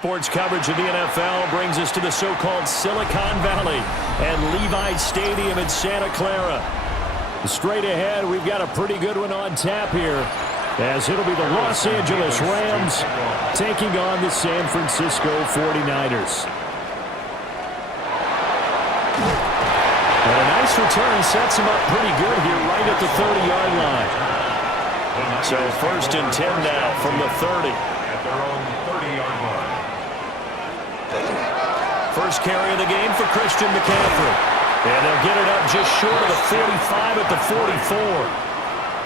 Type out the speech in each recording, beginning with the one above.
Sports coverage of the NFL brings us to the so-called Silicon Valley and Levi Stadium in Santa Clara. Straight ahead, we've got a pretty good one on tap here, as it'll be the Los Angeles Rams taking on the San Francisco 49ers. And a nice return sets him up pretty good here right at the 30-yard line. So 1st and 10 now from the 30. At their own 30-yard line. First carry of the game for Christian McCaffrey. And they'll get it up just short of the 45 at the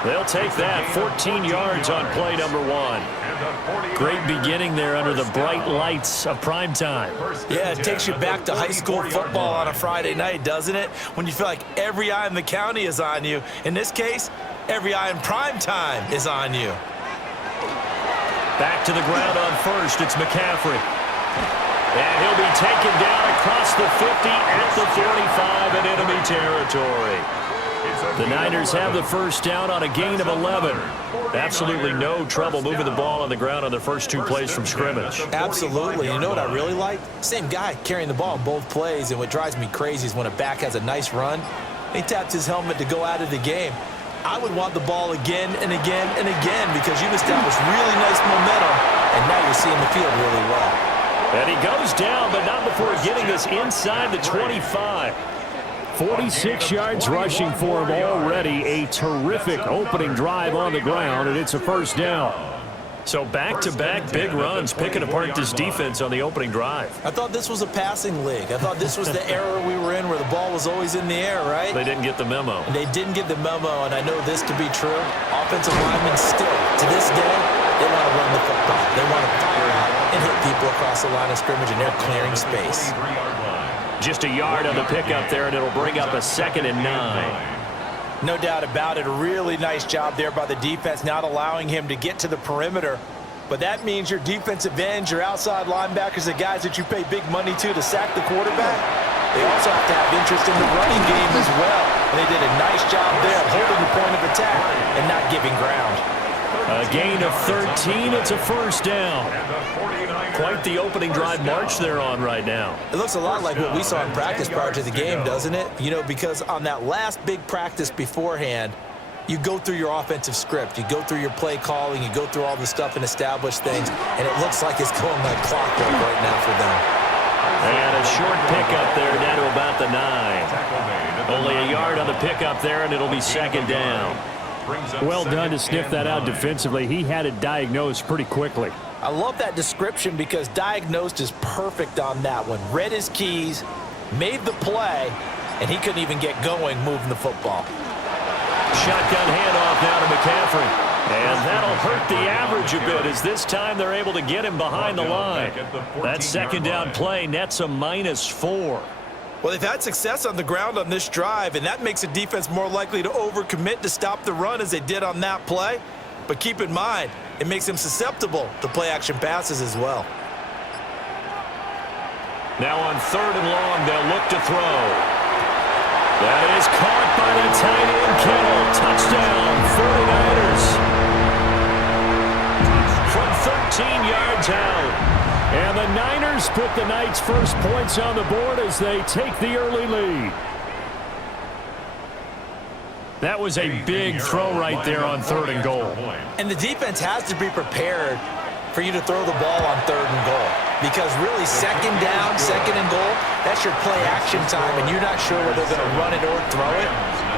44. They'll take that 14 yards on play number 1. Great beginning there under the bright lights of primetime. Yeah, it takes you back to high school football on a Friday night, doesn't it? When you feel like every eye in the county is on you. In this case, every eye in primetime is on you. Back to the ground on first. It's McCaffrey. And he'll be taken down across the 50 at the 45 in enemy territory. The Niners have the first down on a gain of 11. Absolutely no trouble moving the ball on the ground on their first 2 plays from scrimmage. Absolutely. You know what I really like? Same guy carrying the ball in both plays, and what drives me crazy is when a back has a nice run, he taps his helmet to go out of the game. I would want the ball again and again and again because you've established really nice momentum, and now you're seeing the field really well. And he goes down, but not before getting us inside the 25. 46 yards rushing for him already. A terrific opening drive on the ground, and it's a first down. So back-to-back big runs, picking apart this defense on the opening drive. I thought this was a passing league. I thought this was the era we were in where the ball was always in the air, right? They didn't get the memo. And they didn't get the memo, and I know this to be true. Offensive linemen still, to this day, they want to run the football. They want to fire out and hit people across the line of scrimmage, and they're clearing space. Just a yard on the pickup there, and it'll bring up a 2nd and 9. No doubt about it. A really nice job there by the defense, not allowing him to get to the perimeter. But that means your defensive ends, your outside linebackers, the guys that you pay big money to sack the quarterback, they also have to have interest in the running game as well. And they did a nice job there of holding the point of attack and not giving ground. A gain of 13. It's a first down. Quite the opening drive march they're on right now. It looks a lot like what we saw in practice prior to the game, doesn't it? You know, because on that last big practice beforehand, you go through your offensive script. You go through your play calling. You go through all the stuff and establish things. And it looks like it's going like clockwork right now for them. And a short pickup there down to about the 9. Only a yard on the pickup there, and it'll be 2nd down. Well done to sniff that out defensively. He had it diagnosed pretty quickly. I love that description because diagnosed is perfect on that one. Read his keys, made the play, and he couldn't even get going moving the football. Shotgun handoff now to McCaffrey. And that'll hurt the average a bit as this time they're able to get him behind the line. That 2nd down play nets a -4. Well, they've had success on the ground on this drive, and that makes a defense more likely to overcommit to stop the run as they did on that play. But keep in mind, it makes them susceptible to play-action passes as well. Now on 3rd and long, they'll look to throw. That is caught by the tight end, Kittle. Touchdown, 49ers. From 13 yards out. And the Niners put the Knights' first points on the board as they take the early lead. That was a big throw right there on 3rd and goal. And the defense has to be prepared for you to throw the ball on 3rd and goal. Because really, 2nd down, 2nd and goal, that's your play action time, and you're not sure whether they're going to run it or throw it.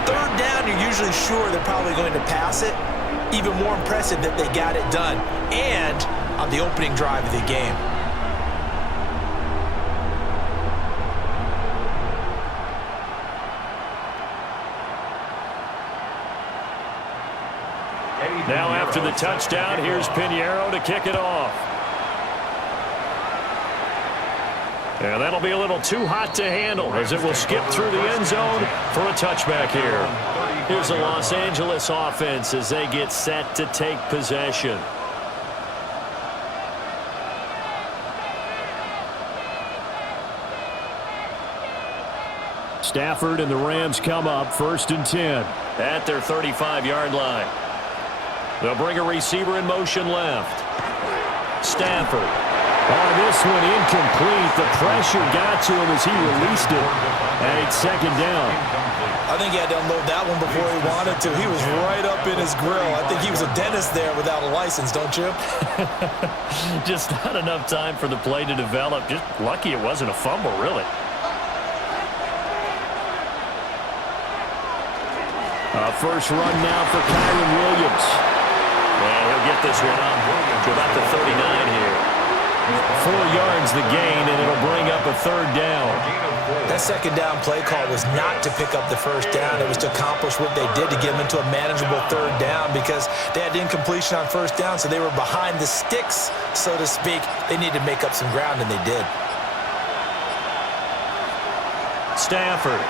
3rd down, you're usually sure they're probably going to pass it. Even more impressive that they got it done. And on the opening drive of the game. Now after the touchdown, here's Pinheiro to kick it off. And that'll be a little too hot to handle as it will skip through the end zone for a touchback here. Here's the Los Angeles offense as they get set to take possession. Stafford and the Rams come up 1st and 10 at their 35-yard line. They'll bring a receiver in motion left. Stafford. On this one, incomplete. The pressure got to him as he released it. And it's second down. I think he had to unload that one before he wanted to. He was right up in his grill. I think he was a dentist there without a license, don't you? Just not enough time for the play to develop. Just lucky it wasn't a fumble, really. First run now for Kamren Williams. And he'll get this one up to about the 39 here. 4 yards the gain, and it'll bring up a third down. That second down play call was not to pick up the first down. It was to accomplish what they did to get them into a manageable third down because they had incompletion on first down, so they were behind the sticks, so to speak. They needed to make up some ground, and they did. Stafford.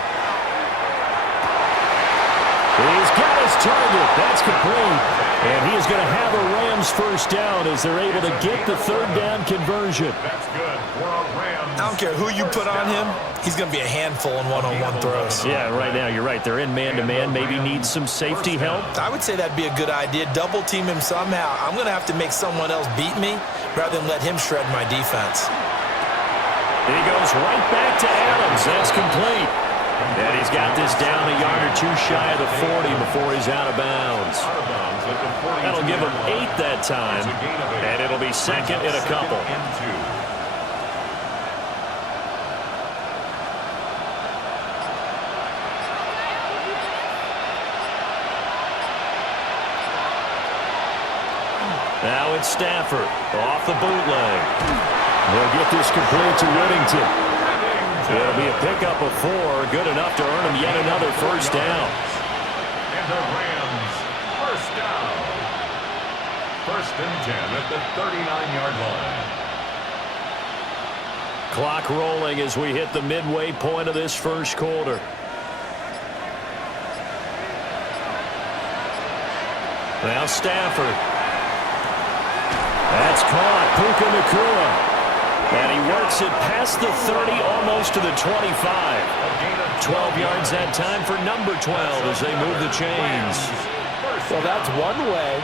He's got his target. That's complete. And he is going to have a Rams first down as they're able to get the third down conversion. That's good for a Rams. I don't care who you put on him. He's going to be a handful in one-on-one throws. Yeah, right now, you're right. They're in man-to-man. Maybe needs some safety help. I would say that'd be a good idea. Double team him somehow. I'm going to have to make someone else beat me rather than let him shred my defense. He goes right back to Adams. That's complete. And he's got this down a yard or two shy of the 40 before he's out of bounds. That'll give him 8 that time, and it'll be second and a couple. Now it's Stafford off the bootleg. They'll get this complete to Whittington. It'll be a pickup of 4, good enough to earn him yet another first down. And the Rams, first down. First and 10 at the 39-yard line. Clock rolling as we hit the midway point of this first quarter. Now Stafford. That's caught. Puka Nacua. And he works it past the 30, almost to the 25. 12 yards that time for number 12 as they move the chains. Well, that's one way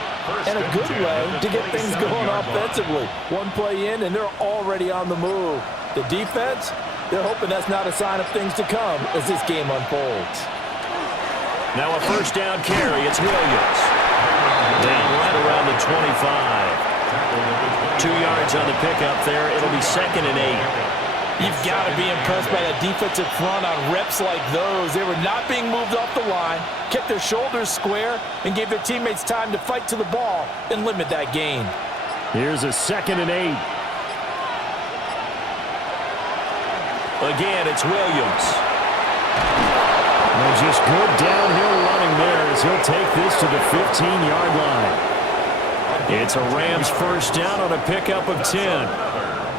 and a good way to get things going offensively. One play in, and they're already on the move. The defense, they're hoping that's not a sign of things to come as this game unfolds. Now a first down carry. It's Williams. Down right around the 25. 2 yards on the pickup there. It'll be second and 8. You've got to be impressed by that defensive front on reps like those. They were not being moved off the line, kept their shoulders square, and gave their teammates time to fight to the ball and limit that gain. Here's a second and 8. Again, it's Williams. And just good downhill running there as he'll take this to the 15-yard line. It's a Rams first down on a pickup of 10.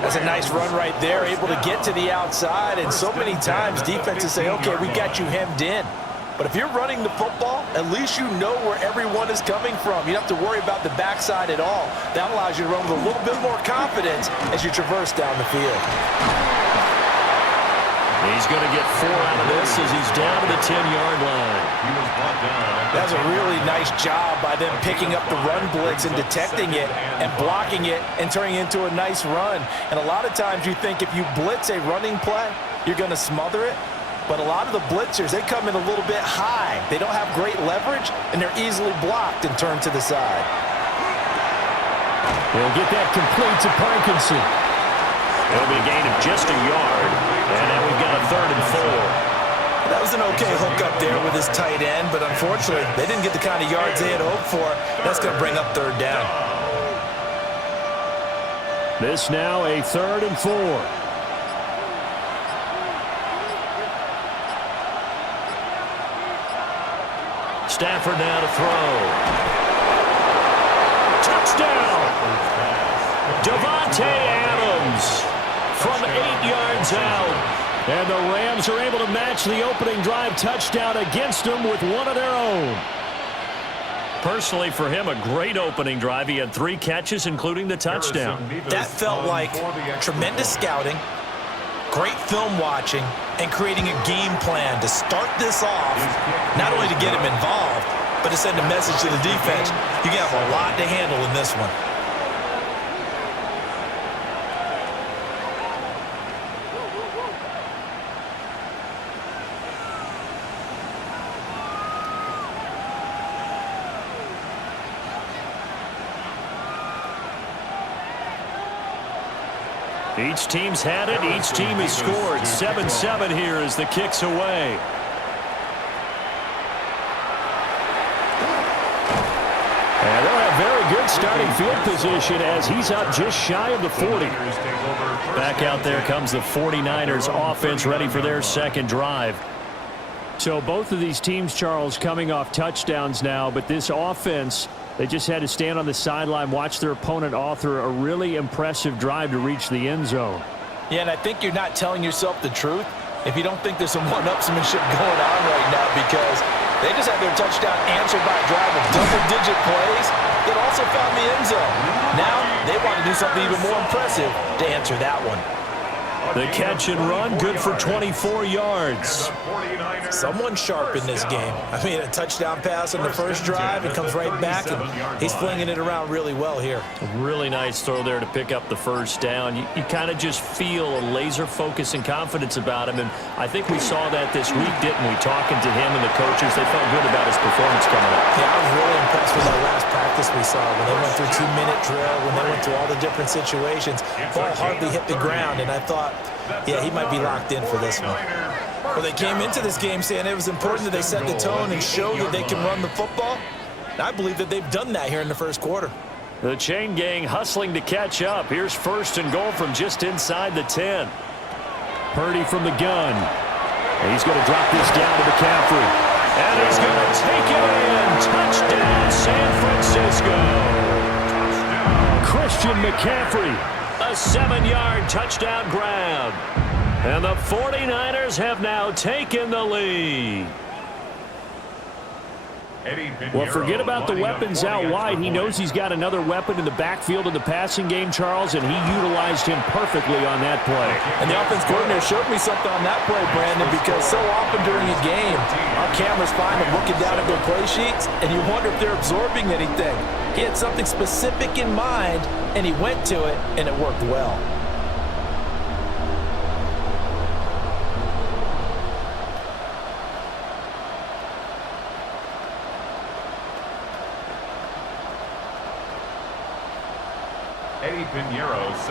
That's a nice run right there, able to get to the outside. And so many times defenses say, okay, we got you hemmed in. But if you're running the football, at least you know where everyone is coming from. You don't have to worry about the backside at all. That allows you to run with a little bit more confidence as you traverse down the field. He's going to get 4 out of this as he's down to the 10-yard line. That's a really nice job by them picking up the run blitz and detecting it and blocking it and turning it into a nice run. And a lot of times you think if you blitz a running play, you're going to smother it. But a lot of the blitzers, they come in a little bit high. They don't have great leverage, and they're easily blocked and turned to the side. He'll get that complete to Parkinson. It'll be a gain of just a yard, and now we've got a 3rd and 4. That was an okay hook up there with his tight end, but unfortunately, they didn't get the kind of yards they had hoped for. That's going to bring up 3rd down. This now a 3rd and 4. Stafford now to throw. Touchdown! Davante Adams from 8 yards out. And the Rams are able to match the opening drive touchdown against them with one of their own. Personally, for him, a great opening drive. He had 3 catches, including the touchdown. That felt like tremendous scouting, great film watching, and creating a game plan to start this off, not only to get him involved, but to send a message to the defense. You have a lot to handle in this one. Each team's had it. Each team has scored. 7-7 here as the kick's away. And they'll have very good starting field position as he's up just shy of the 40. Back out there comes the 49ers offense ready for their second drive. So both of these teams, Charles, coming off touchdowns now, but this offense, they just had to stand on the sideline, watch their opponent author a really impressive drive to reach the end zone. Yeah, and I think you're not telling yourself the truth if you don't think there's some one-upsmanship going on right now, because they just had their touchdown answered by a drive of double-digit plays that also found the end zone. Now they want to do something even more impressive to answer that one. The catch and run, good for 24 yards. Someone sharp in this game. I mean, a touchdown pass on the first drive, it comes right back, and he's flinging it around really well here. Really nice throw there to pick up the first down. You kind of just feel a laser focus and confidence about him, and I think we saw that this week, didn't we? Talking to him and the coaches, they felt good about his performance coming up. Yeah, I was really impressed with that last practice we saw when they went through 2-minute drill, when they went through all the different situations. Ball hardly hit the ground, and I thought, yeah, he might be locked in for this one. Well, they came into this game saying it was important that they set the tone and show that they can run the football. And I believe that they've done that here in the first quarter. The chain gang hustling to catch up. Here's first and goal from just inside the 10. Purdy from the gun. And he's going to drop this down to McCaffrey. And he's going to take it in. Touchdown, San Francisco. Christian McCaffrey. A 7-yard touchdown grab. And the 49ers have now taken the lead. Well, forget about the weapons out wide. He knows he's got another weapon in the backfield in the passing game, Charles, and he utilized him perfectly on that play. And the offense coordinator showed me something on that play, Brandon, because so often during a game, our cameras find them looking down at their play sheets, and you wonder if they're absorbing anything. He had something specific in mind, and he went to it, and it worked well.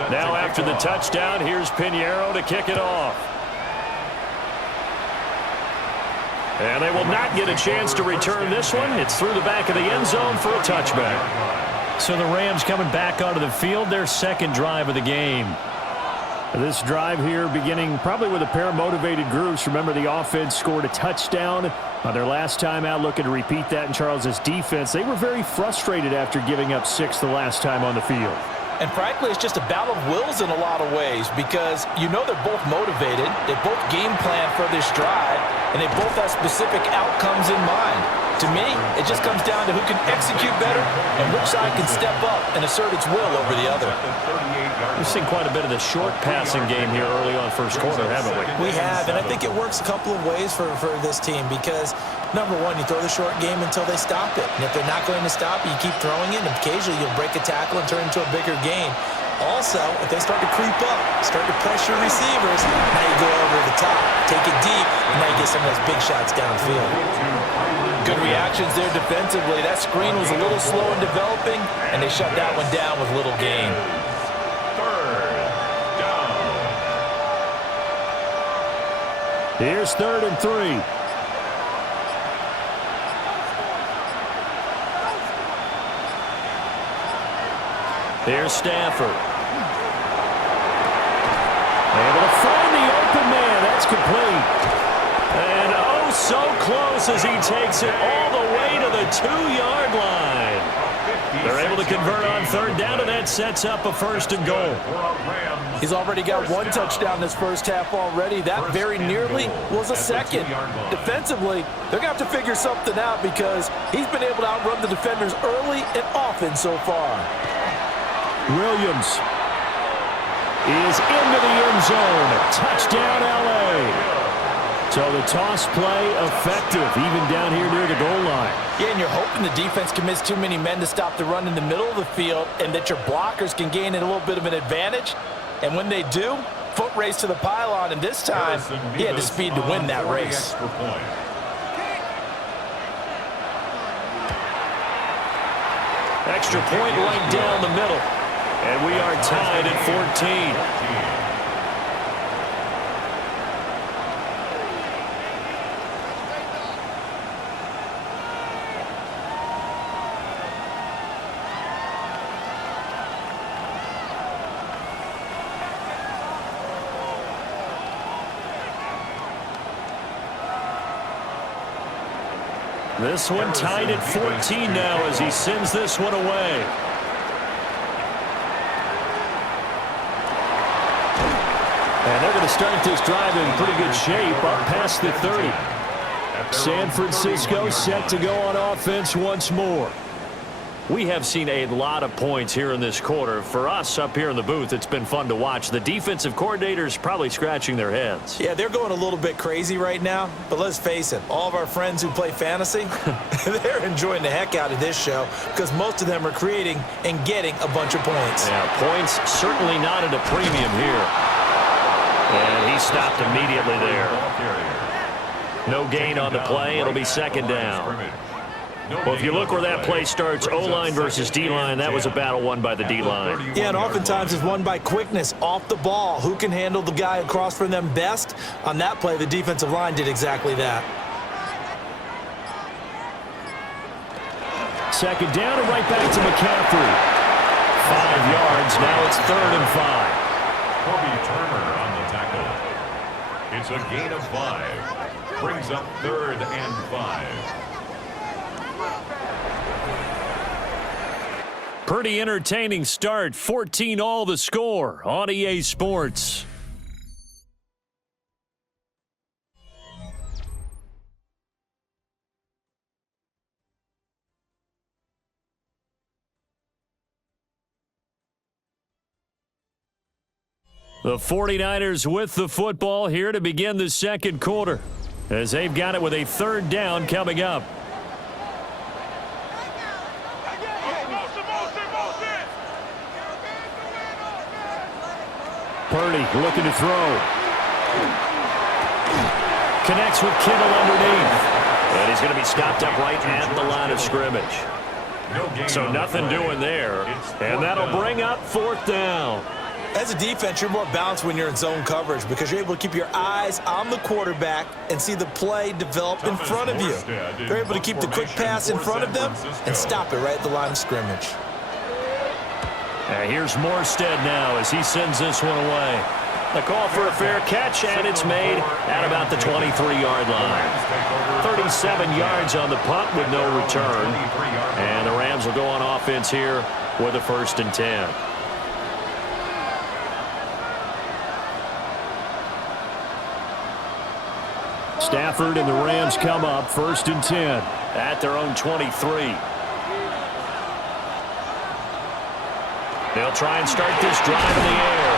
Now after the touchdown, here's Pinheiro to kick it off. And they will not get a chance to return this one. It's through the back of the end zone for a touchback. So the Rams coming back onto the field, their second drive of the game. This drive here beginning probably with a pair of motivated groups. Remember, the offense scored a touchdown on their last time out, looking to repeat that in Charles's defense. They were very frustrated after giving up 6 the last time on the field. And frankly, it's just a battle of wills in a lot of ways, because you know they're both motivated, they both game plan for this drive, and they both have specific outcomes in mind. To me, it just comes down to who can execute better and which side can step up and assert its will over the other. We've seen quite a bit of the short passing game here early on first quarter, haven't we? We have, and I think it works a couple of ways for this team, because number one, you throw the short game until they stop it. And if they're not going to stop it, you keep throwing it, and occasionally you'll break a tackle and turn it into a bigger gain. Also, if they start to creep up, start to pressure receivers, now you go over the top, take it deep, and now you get some of those big shots downfield. Good reactions there defensively. That screen was a little slow in developing, and they shut that one down with little gain. Here's 3rd and 3. Here's Stafford. Able to find the open man. That's complete. And oh, so close as he takes it all the way to the 2-yard line. They're able to convert on 3rd down, and that sets up a 1st and goal. He's already got 1 touchdown this first half already. That very nearly was a 2nd. Defensively, they're going to have to figure something out, because he's been able to outrun the defenders early and often so far. Williams is into the end zone. Touchdown, L.A. So the toss play effective, even down here near the goal line. Yeah, and you're hoping the defense commits too many men to stop the run in the middle of the field, and that your blockers can gain a little bit of an advantage. And when they do, foot race to the pylon, and this time he had the speed to win that race. Extra point right down the middle. And we are tied at 14. This one tied at 14 now as he sends this one away. And they're going to start this drive in pretty good shape up past the 30. San Francisco set to go on offense once more. We have seen a lot of points here in this quarter. For us up here in the booth, it's been fun to watch. The defensive coordinators probably scratching their heads. Yeah, they're going a little bit crazy right now. But let's face it, all of our friends who play fantasy, they're enjoying the heck out of this show because most of them are creating and getting a bunch of points. Yeah, points certainly not at a premium here. And he stopped immediately there. No gain on the play. It'll be second down. Well, if you look where that play starts, O-line versus D-line, that was a battle won by the D-line. Yeah, and oftentimes it's won by quickness off the ball. Who can handle the guy across from them best? On that play, the defensive line did exactly that. Second down and right back to McCaffrey. 5 yards. Now it's 3rd and 5. Kobe Turner on the tackle. It's a gain of 5. Brings up 3rd and 5. Pretty entertaining start. 14-all the score on EA Sports. The 49ers with the football here to begin the second quarter as they've got it with a 3rd down coming up. Purdy looking to throw. Connects with Kittle underneath. And he's going to be stopped up right at the line of scrimmage. So nothing doing there. And that'll bring up 4th down. As a defense, you're more balanced when you're in zone coverage because you're able to keep your eyes on the quarterback and see the play develop in front of you. You're able to keep the quick pass in front of them and stop it right at the line of scrimmage. Here's Morstead now as he sends this one away. The call for a fair catch, and it's made at about the 23-yard line. 37 yards on the punt with no return. And the Rams will go on offense here with a 1st and 10. Stafford and the Rams come up 1st and 10 at their own 23. They'll try and start this drive in the air.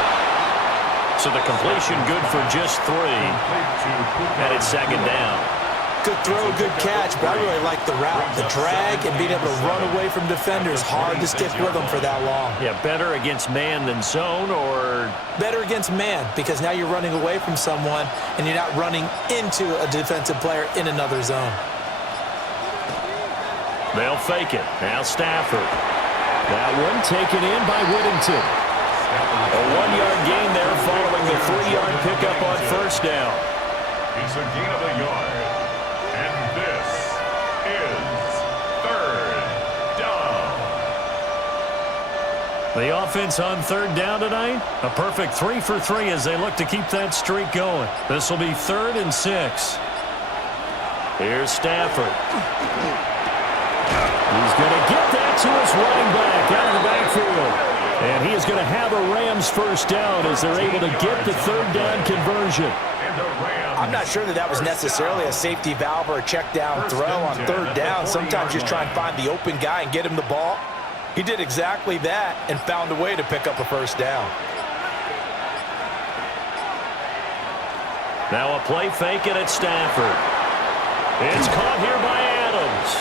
So the completion good for just 3. And it's 2nd down. Good throw, good catch, but I really like the route. The drag and being able to run away from defenders. Hard to stick with them for that long. Yeah, better against man than zone, or? Better against man because now you're running away from someone and you're not running into a defensive player in another zone. They'll fake it. Now Stafford. That one taken in by Whittington. A 1-yard gain there following the 3-yard pickup on 1st down. It's a gain of a yard. And this is 3rd down. The offense on 3rd down tonight, a perfect 3 for 3 as they look to keep that streak going. This will be 3rd and 6. Here's Stafford. He's going to get that to his running back out of the backfield. And he is going to have a Rams 1st down as they're able to get the 3rd down conversion. I'm not sure that was necessarily a safety valve or a check down throw on 3rd down. Sometimes you just try and find the open guy and get him the ball. He did exactly that and found a way to pick up a 1st down. Now a play fake it at Stafford. It's caught here by Adams.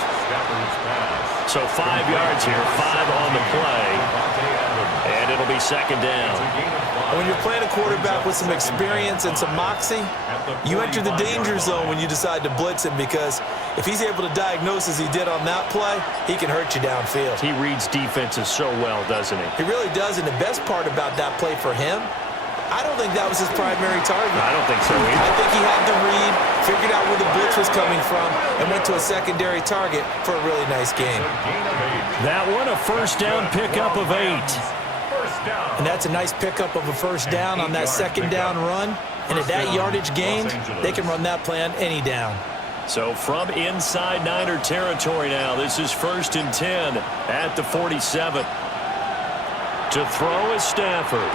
So 5 yards here, 5 on the play. And it'll be 2nd down. When you're playing a quarterback with some experience and some moxie, you enter the danger zone when you decide to blitz him because if he's able to diagnose as he did on that play, he can hurt you downfield. He reads defenses so well, doesn't he? He really does, and the best part about that play for him, I don't think that was his primary target. I don't think so either. I think he had the read, figured out where the blitz was coming from, and went to a secondary target for a really nice game. That one, a 1st down pickup of 8. And that's a nice pickup of a 1st down on that 2nd down run. And at that yardage gain, they can run that play on any down. So from inside Niner territory now, this is 1st and 10 at the 47. To throw is Stafford.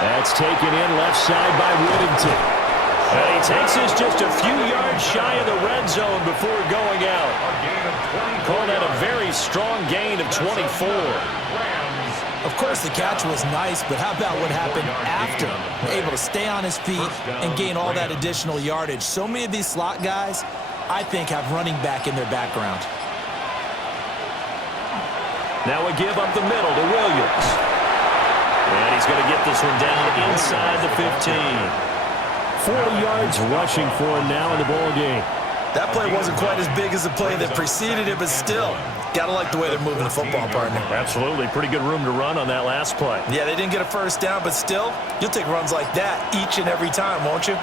That's taken in left side by Whittington. And he takes this just a few yards shy of the red zone before going out. Called that a very strong gain of 24. Of course, the catch was nice, but how about what happened after? Able to stay on his feet and gain all that additional yardage. So many of these slot guys, I think, have running back in their background. Now a give up the middle to Williams. And he's going to get this one down inside the 15. 40 yards rushing for him now in the ball game. That play wasn't quite as big as the play that preceded it, but still, got to like the way they're moving the football, partner. Absolutely. Pretty good room to run on that last play. Yeah, they didn't get a first down, but still, you'll take runs like that each and every time, won't you?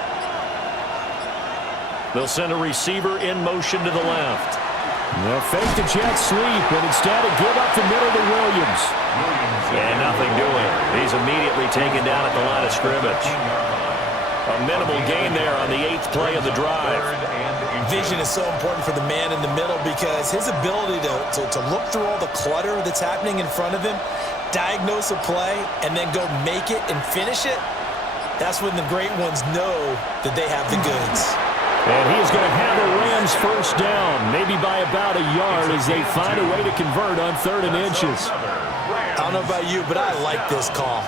They'll send a receiver in motion to the left. They'll fake the jet sweep, but instead of give up the middle to Williams. And nothing doing. He's immediately taken down at the line of scrimmage. A minimal gain there on the 8th play of the drive. Vision is so important for the man in the middle because his ability to look through all the clutter that's happening in front of him, diagnose a play, and then go make it and finish it, that's when the great ones know that they have the goods. And he is going to have the Rams first down, maybe by about a yard as they find a way to convert on 3rd and inches. I don't know about you, but I like this call.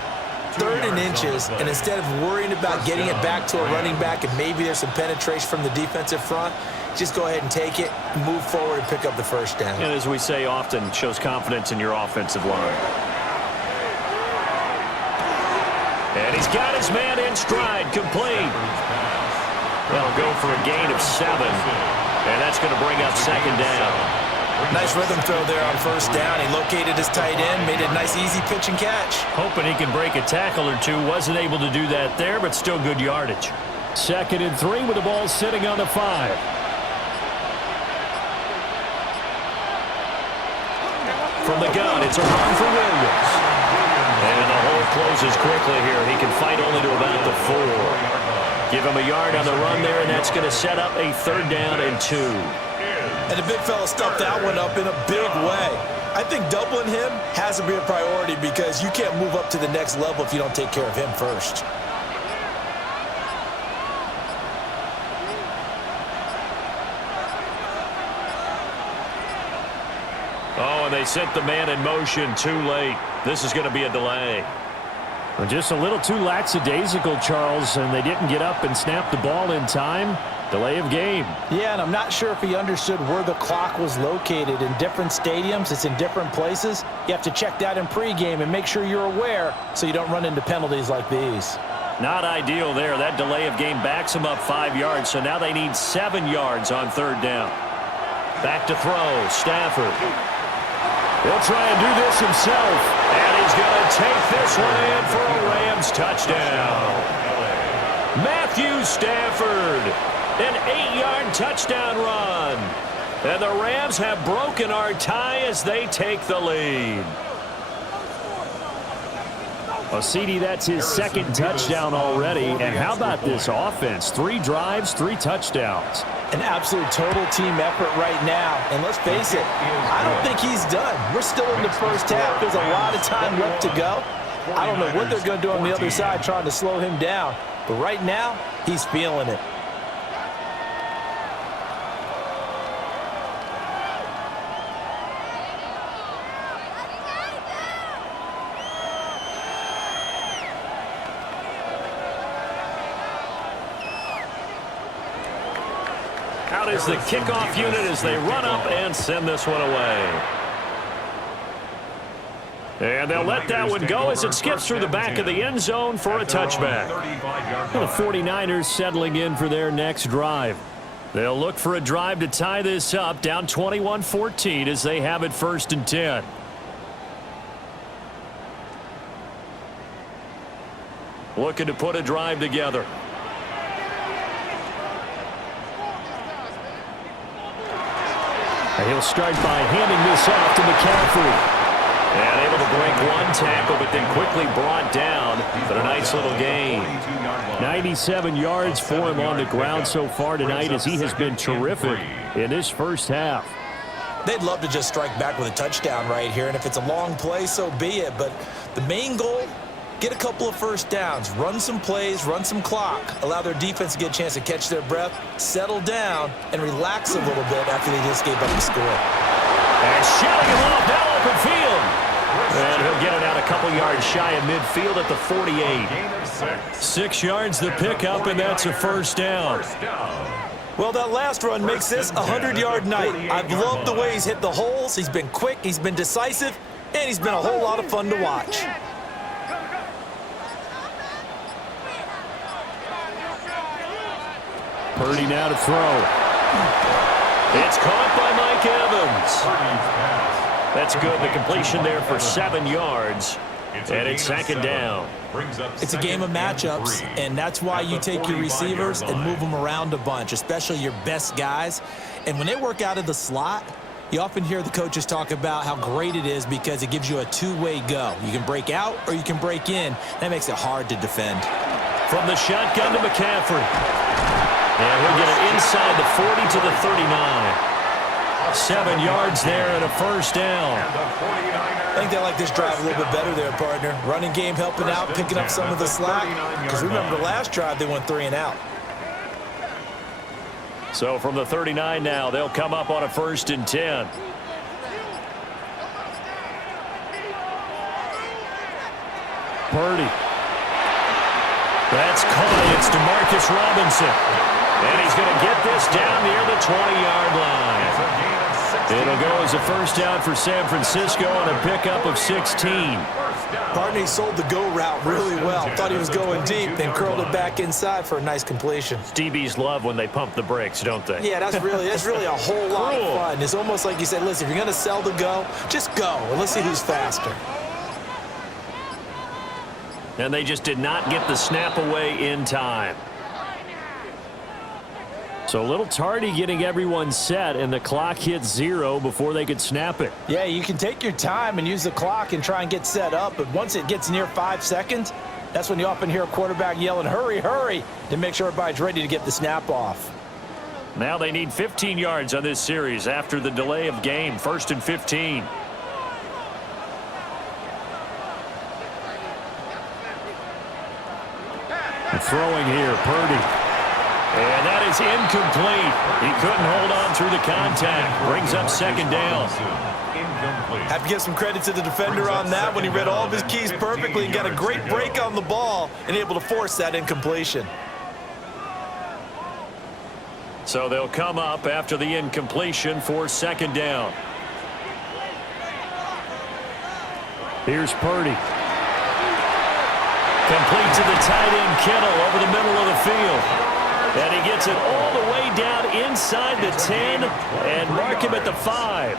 3rd and inches, and instead of worrying about getting it back to a running back and maybe there's some penetration from the defensive front, just go ahead and take it, move forward, and pick up the first down. And as we say often, shows confidence in your offensive line. And he's got his man in stride, complete. They'll go for a gain of 7, and that's going to bring up 2nd down. Nice rhythm throw there on 1st down. He located his tight end, made it a nice, easy pitch and catch. Hoping he can break a tackle or two. Wasn't able to do that there, but still good yardage. 2nd and 3 with the ball sitting on the 5. From the gun, it's a run for Williams. And the hole closes quickly here. He can fight only to about the 4. Give him a yard on the run there, and that's going to set up a 3rd down and 2. And the big fella stuffed that one up in a big way. I think doubling him has to be a priority because you can't move up to the next level if you don't take care of him first. Oh, and they sent the man in motion too late. This is going to be a delay. Well, just a little too lackadaisical, Charles, and they didn't get up and snap the ball in time. Delay of game. Yeah, and I'm not sure if he understood where the clock was located. In different stadiums, it's in different places. You have to check that in pregame and make sure you're aware so you don't run into penalties like these. Not ideal there. That delay of game backs them up 5 yards, so now they need 7 yards on 3rd down. Back to throw, Stafford. He'll try and do this himself, and he's going to take this one in for a Rams touchdown. Matthew Stafford. An 8-yard touchdown run. And the Rams have broken our tie as they take the lead. Well, CD, that's his 2nd touchdown already. And how about this offense? 3 drives, 3 touchdowns. An absolute total team effort right now. And let's face it, I don't think he's done. We're still in the first half. There's a lot of time left to go. I don't know what they're going to do on the other side trying to slow him down. But right now, he's feeling it. Out is the kickoff unit as they run up and send this one away. And they'll let that one go as it skips through the back of the end zone for a touchback. The 49ers settling in for their next drive. They'll look for a drive to tie this up, down 21-14 as they have it 1st and 10. Looking to put a drive together. And he'll start by handing this off to McCaffrey. And able to break one tackle, but then quickly brought down. But a nice little gain. line. 97 yards for him on the ground so far tonight as he has been terrific in this first half. They'd love to just strike back with a touchdown right here, and if it's a long play, so be it. But the main goal, get a couple of first downs, run some plays, run some clock, allow their defense to get a chance to catch their breath, settle down, and relax a little bit after they just gave up the score. And shouting him off, now open field. And he'll get it out a couple yards shy of midfield at the 48. 6 yards the pickup, and that's a first down. Well, that last run makes this a 100-yard night. I've loved the way he's hit the holes. He's been quick, he's been decisive, and he's been a whole lot of fun to watch. Purdy now to throw. It's caught by Mike Evans. That's good. The completion there for 7 yards. And it's second down. It's a game of matchups, and that's why you take your receivers and move them around a bunch, especially your best guys. And when they work out of the slot, you often hear the coaches talk about how great it is because it gives you a two-way go. You can break out or you can break in. That makes it hard to defend. From the shotgun to McCaffrey. And he'll get it inside the 40 to the 39. 7 yards there and a first down. I think they like this drive a little bit better there, partner. Running game helping out, picking up some of the slack. Because remember the last drive, they went 3 and out. So from the 39 now, they'll come up on a 1st and 10. Purdy. That's caught. It's DeMarcus Robinson. And he's going to get this down near the 20-yard line. It'll go as a first down for San Francisco on a pickup of 16. Partner, he sold the go route really well. Thought he was going deep, then curled it back inside for a nice completion. DBs love when they pump the brakes, don't they? Yeah, that's really a whole lot of fun. It's almost like you said, listen, if you're going to sell the go, just go, and let's see who's faster. And they just did not get the snap away in time. So a little tardy getting everyone set, and the clock hit 0 before they could snap it. Yeah, you can take your time and use the clock and try and get set up, but once it gets near 5 seconds, that's when you often hear a quarterback yelling, hurry, hurry, to make sure everybody's ready to get the snap off. Now they need 15 yards on this series after the delay of game. 1st and 15. Throwing here, Purdy. And that is incomplete. He couldn't hold on through the contact. Brings up 2nd down. Have to give some credit to the defender on that when he read all of his keys perfectly and got a great break on the ball and able to force that incompletion. So they'll come up after the incompletion for 2nd down. Here's Purdy. Complete to the tight end Kittle over the middle of the field. And he gets it all the way down inside the 10 and mark him at the 5.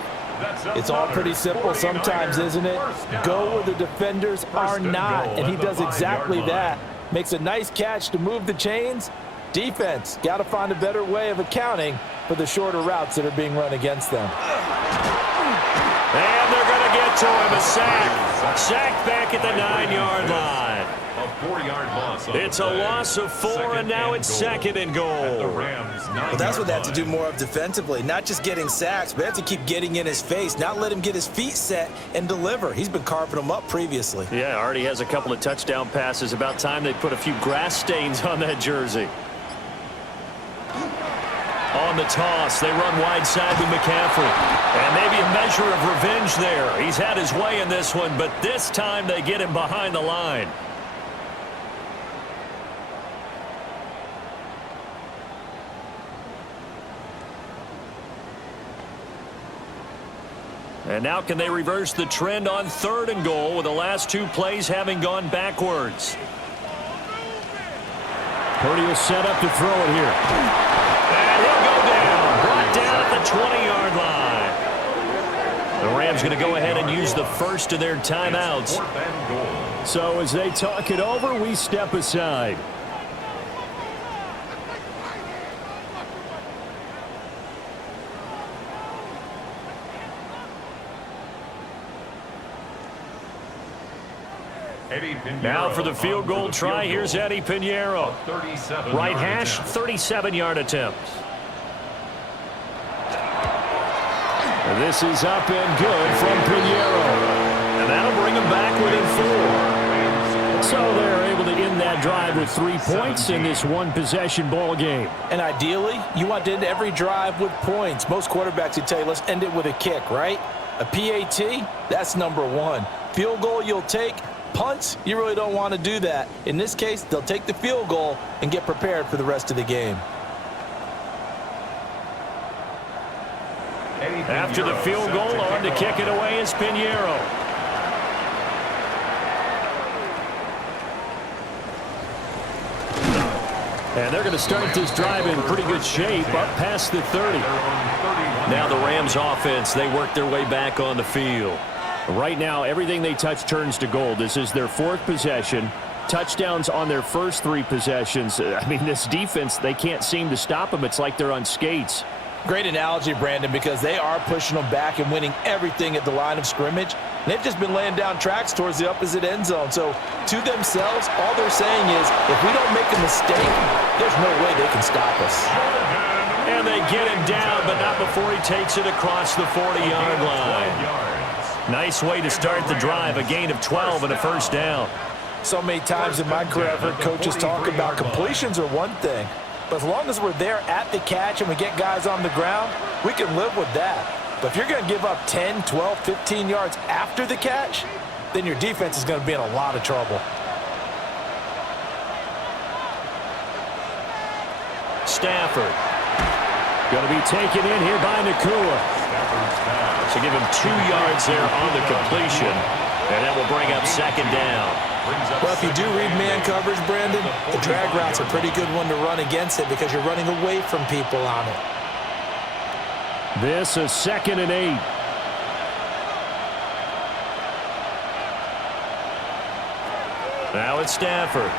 It's all pretty simple sometimes, isn't it? Go where the defenders are not, and he does exactly that. Makes a nice catch to move the chains. Defense, got to find a better way of accounting for the shorter routes that are being run against them. And they're going to get to him, a sack. Sacked back at the 9-yard line. A 4-yard loss. It's a loss of 4, and now it's 2nd and goal. Well, that's what they have to do more of defensively. Not just getting sacks, but they have to keep getting in his face, not let him get his feet set and deliver. He's been carving them up previously. Yeah, already has a couple of touchdown passes. About time they put a few grass stains on that jersey. On the toss, they run wide side with McCaffrey. And maybe a measure of revenge there. He's had his way in this one, but this time they get him behind the line. And now can they reverse the trend on 3rd and goal with the last 2 plays having gone backwards? Purdy will set up to throw it here. And he'll go down. Brought down at the 20-yard line. The Rams going to go ahead and use the first of their timeouts. So as they talk it over, we step aside. Now for the field goal try, here's Eddie Pinheiro. Right hash, 37-yard attempt. And this is up and good from Pinheiro. And that'll bring him back within 4. So they're able to end that drive with 3 points in this one-possession ball game. And ideally, you want to end every drive with points. Most quarterbacks would tell you, let's end it with a kick, right? A PAT, that's number 1. Field goal you'll take. Punts, you really don't want to do that. In this case, they'll take the field goal and get prepared for the rest of the game. After the field goal, on to kick it away is Pinheiro. And they're going to start this drive in pretty good shape, up past the 30. Now the Rams offense, they work their way back on the field. Right now, everything they touch turns to gold. This is their 4th possession. Touchdowns on their first 3 possessions. I mean, this defense, they can't seem to stop them. It's like they're on skates. Great analogy, Brandon, because they are pushing them back and winning everything at the line of scrimmage. And they've just been laying down tracks towards the opposite end zone. So, to themselves, all they're saying is, if we don't make a mistake, there's no way they can stop us. And they get him down, but not before he takes it across the 40-yard line. Nice way to start the drive, a gain of 12 and a first down. So many times in my career, I've heard coaches talk about completions are one thing. But as long as we're there at the catch and we get guys on the ground, we can live with that. But if you're going to give up 10, 12, 15 yards after the catch, then your defense is going to be in a lot of trouble. Stafford. Going to be taken in here by Nacua. So give him 2 yards there on the completion. And that will bring up second down. Well, if you do read man coverage, Brandon, the drag route's a pretty good one to run against it because you're running away from people on it. This is 2nd and 8. Now it's Stafford.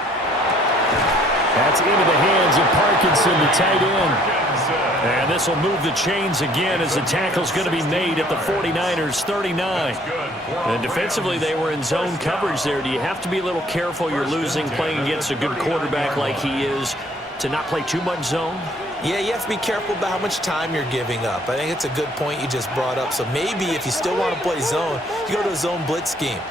That's into the hands of Parkinson, the tight end. And this will move the chains again as the tackle's going to be made at the 49ers 39. And defensively, they were in zone coverage there. Do you have to be a little careful? You're losing, playing against a good quarterback like he is, to not play too much zone? Yeah, you have to be careful about how much time you're giving up. I think it's a good point you just brought up. So maybe if you still want to play zone, you go to a zone blitz scheme.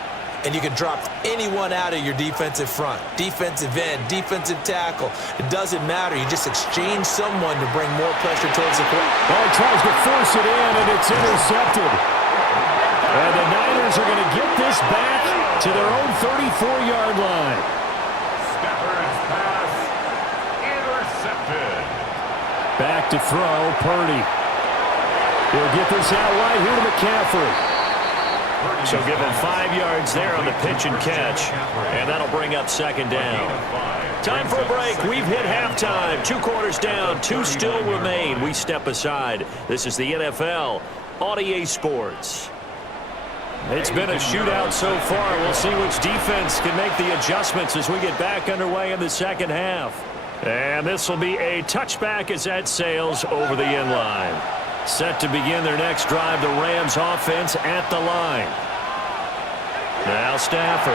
And you can drop anyone out of your defensive front, defensive end, defensive tackle. It doesn't matter. You just exchange someone to bring more pressure towards the quarterback. Well, he tries to force it in, and it's intercepted. And the Niners are going to get this back to their own 34-yard line. Stafford's pass intercepted. Back to throw, Purdy. He'll get this out wide here to McCaffrey. So give him 5 yards there on the pitch and catch, and that'll bring up second down. Time for a break. We've hit halftime. 2 quarters down, 2 still remain. We step aside. This is the NFL on EA Sports. It's been a shootout so far. We'll see which defense can make the adjustments as we get back underway in the second half. And this will be a touchback as that sails over the end line. Set to begin their next drive, the Rams offense at the line. Now Stafford.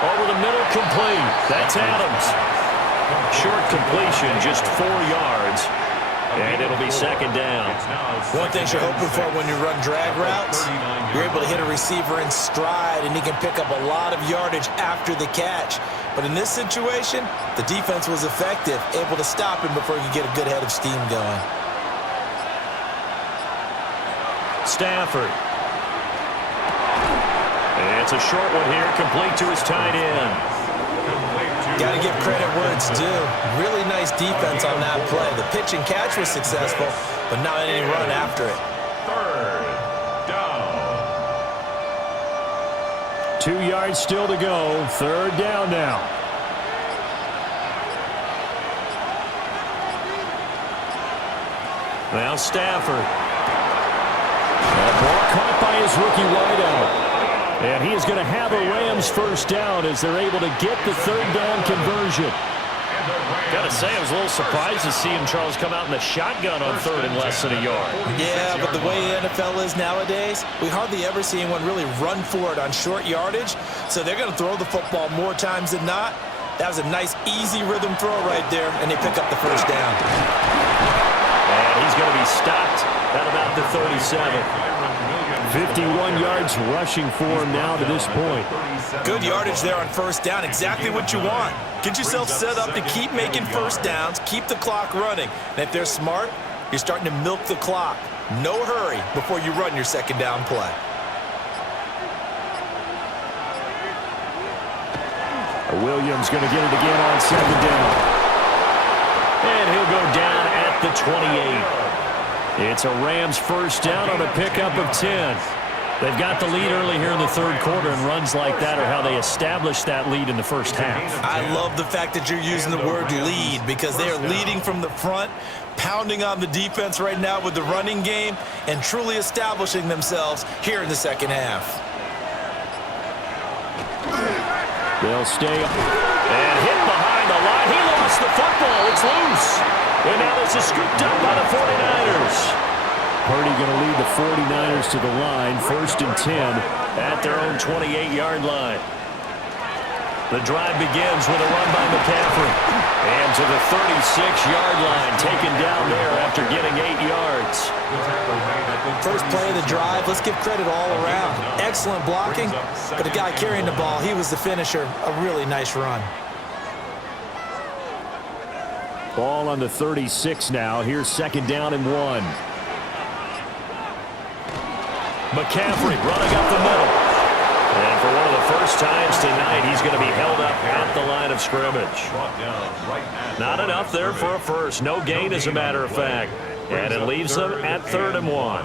Over the middle, complete. That's Adams. Short completion, just 4 yards. And it'll be second down. One thing you're hoping for when you run drag routes, you're able to hit a receiver in stride, and he can pick up a lot of yardage after the catch. But in this situation, the defense was effective, able to stop him before he could get a good head of steam going. Stafford. And it's a short one here, complete to his tight end. Got to give credit where it's due. Really nice defense on that play. The pitch and catch was successful, but not any run after it. Third down. 2 yards still to go. Third down now. Now Stafford. Ball caught by his rookie wideout. And he is going to have a Rams first down as they're able to get the third down conversion. And the Gotta say, I was a little surprised to see him, Charles, come out in the shotgun on third and less than a yard. Yeah, but the way the NFL is nowadays, we hardly ever see anyone really run for it on short yardage. So they're going to throw the football more times than not. That was a nice, easy rhythm throw right there, and they pick up the first down. And he's going to be stopped at about the 37. 51 yards rushing for him now to this point. Good yardage there on first down. Exactly what you want. Get yourself set up to keep making first downs, keep the clock running. And if they're smart, you're starting to milk the clock. No hurry before you run your second down play. Williams going to get it again on second down. And he'll go down at the 28. It's a Rams first down on a pickup of 10. They've got the lead early here in the third quarter, and runs like that are how they establish that lead in the first half. I love the fact that you're using the word lead because they are leading from the front, pounding on the defense right now with the running game, and truly establishing themselves here in the second half. They'll stay and hit behind the line. He lost the football. It's loose. And now this is scooped up by the 49ers. Purdy going to lead the 49ers to the line, 1st and 10 at their own 28-yard line. The drive begins with a run by McCaffrey. And to the 36-yard line, taken down there after getting 8 yards. First play of the drive, let's give credit all around. Excellent blocking, but the guy carrying the ball, he was the finisher. A really nice run. Ball on the 36 now. Here's second down and 1. McCaffrey running up the middle. And for one of the first times tonight, he's going to be held up at the line of scrimmage. Not enough there for a first. No gain, as a matter of fact. And it leaves them at 3rd and 1.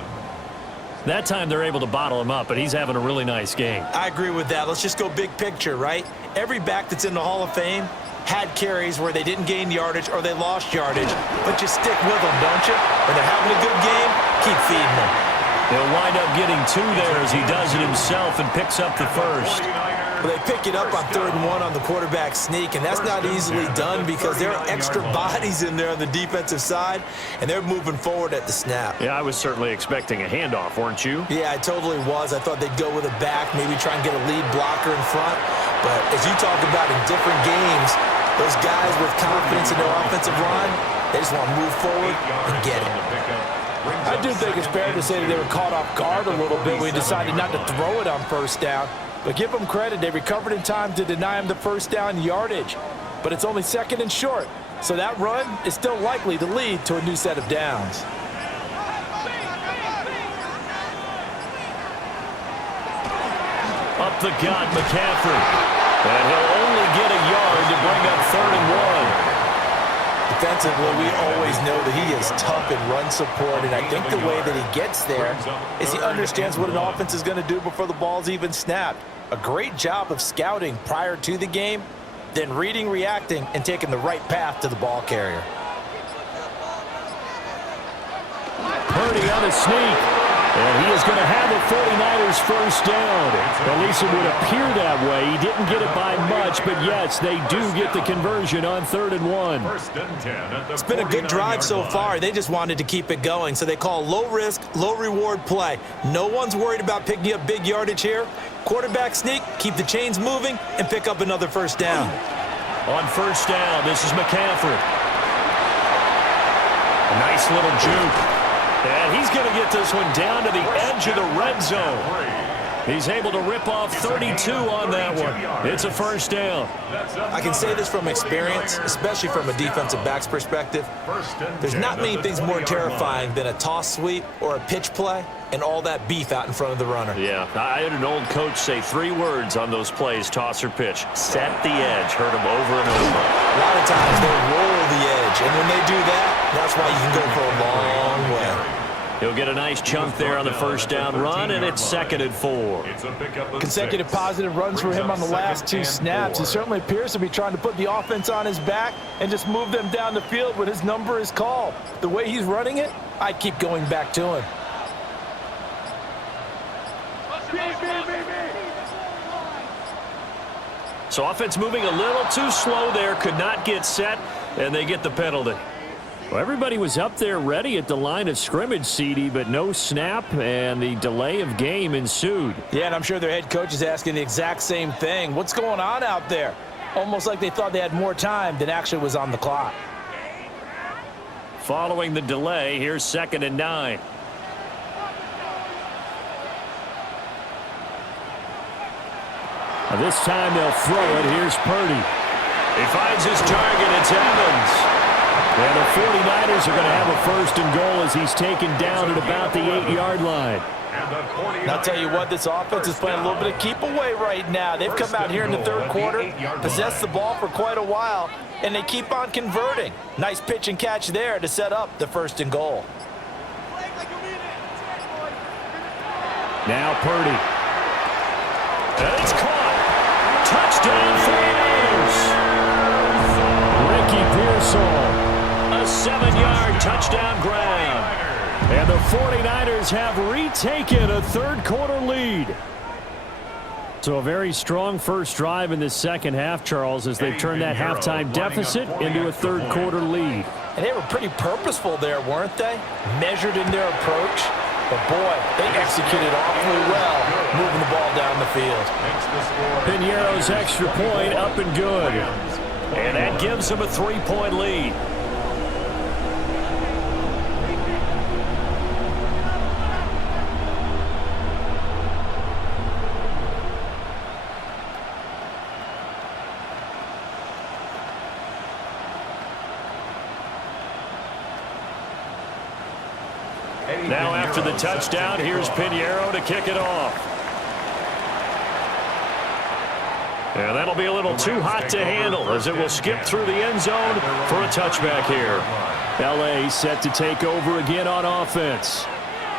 That time they're able to bottle him up, but he's having a really nice game. I agree with that. Let's just go big picture, right? Every back that's in the Hall of Fame had carries where they didn't gain yardage or they lost yardage, but you stick with them, don't you? When they're having a good game, keep feeding them. He'll wind up getting 2 there as he does it himself and picks up the first. Well, they pick it up on 3rd and 1 on the quarterback sneak, and that's not easily done because there are extra bodies in there on the defensive side, and they're moving forward at the snap. Yeah, I was certainly expecting a handoff, weren't you? Yeah, I totally was. I thought they'd go with a back, maybe try and get a lead blocker in front. But as you talk about in different games, those guys with confidence in their offensive line, they just want to move forward and get it. I do think it's fair to say that they were caught off guard a little bit when we decided not to throw it on first down. But give them credit. They recovered in time to deny him the first down yardage. But it's only 2nd and short. So that run is still likely to lead to a new set of downs. Up the gut, McCaffrey. And he'll only get a yard to bring up 3rd and 1. Defensively, we always know that he is tough in run support, and I think the way that he gets there is he understands what an offense is going to do before the ball's even snapped. A great job of scouting prior to the game, then reading, reacting, and taking the right path to the ball carrier. Purdy on a sneak. And he is going to have the 49ers first down. At least it would appear that way. He didn't get it by much, but yes, they do get the conversion on 3rd and 1. It's been a good drive so far. They just wanted to keep it going, so they call low-risk, low-reward play. No one's worried about picking up big yardage here. Quarterback sneak, keep the chains moving, and pick up another first down. On first down, this is McCaffrey. A nice little juke. And he's going to get this one down to the edge of the red zone. He's able to rip off 32 on that one. It's a first down. I can say this from experience, especially from a defensive back's perspective. There's not many things more terrifying than a toss sweep or a pitch play and all that beef out in front of the runner. Yeah, I had an old coach say 3 words on those plays, toss or pitch. Set the edge. Heard him over and over. A lot of times they roll the edge, and when they do that, that's why you can go for a long way. He'll get a nice chunk there on the first down run, and it's 2nd and 4. Consecutive positive runs for him on the last 2 snaps. He certainly appears to be trying to put the offense on his back and just move them down the field when his number is called. The way he's running it, I'd keep going back to him. So offense moving a little too slow there, could not get set, and they get the penalty. Well, everybody was up there ready at the line of scrimmage, CD, but no snap, and the delay of game ensued. Yeah, and I'm sure their head coach is asking the exact same thing. What's going on out there? Almost like they thought they had more time than actually was on the clock. Following the delay, here's 2nd and 9. Now this time they'll throw it. Here's Purdy. He finds his target. It's Evans. And the 49ers are going to have a 1st and goal as he's taken down at about the 8-yard line. And I'll tell you what, this offense is playing a little bit of keep away right now. They've come out here in the 3rd quarter, possessed the ball for quite a while, and they keep on converting. Nice pitch and catch there to set up the 1st and goal. Now Purdy. And it's caught. Touchdown 49ers. Ricky Pearsall. A 7-yard touchdown grab. And the 49ers have retaken a 3rd quarter lead. So a very strong first drive in the 2nd half, Charles, as they've turned that halftime deficit into a 3rd quarter lead. And they were pretty purposeful there, weren't they? Measured in their approach. But, boy, they executed awfully well, moving the ball down the field. Piñeiro's extra point up and good. And that gives them a 3-point lead. Now after the touchdown, here's Piñeiro to kick it off. And that'll be a little too hot to handle as it will skip through the end zone for a touchback here. LA set to take over again on offense.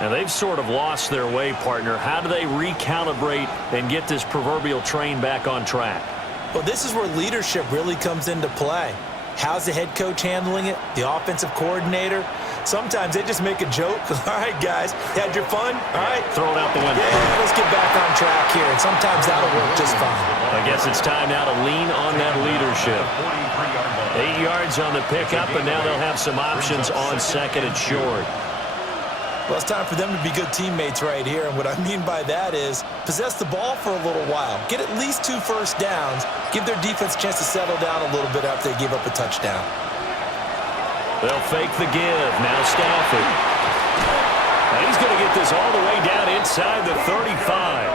Now they've sort of lost their way, partner. How do they recalibrate and get this proverbial train back on track? Well, this is where leadership really comes into play. How's the head coach handling it? The offensive coordinator? Sometimes they just make a joke. All right, guys, you had your fun? All right. Throw it out the window. Yeah, let's get back on track here. And sometimes that'll work just fine. I guess it's time now to lean on that leadership. 8 yards on the pickup, and now they'll have some options on 2nd and short. Well, it's time for them to be good teammates right here. And what I mean by that is possess the ball for a little while. Get at least 2 first downs. Give their defense a chance to settle down a little bit after they give up a touchdown. They'll fake the give. Now Stafford. Now he's going to get this all the way down inside the 35.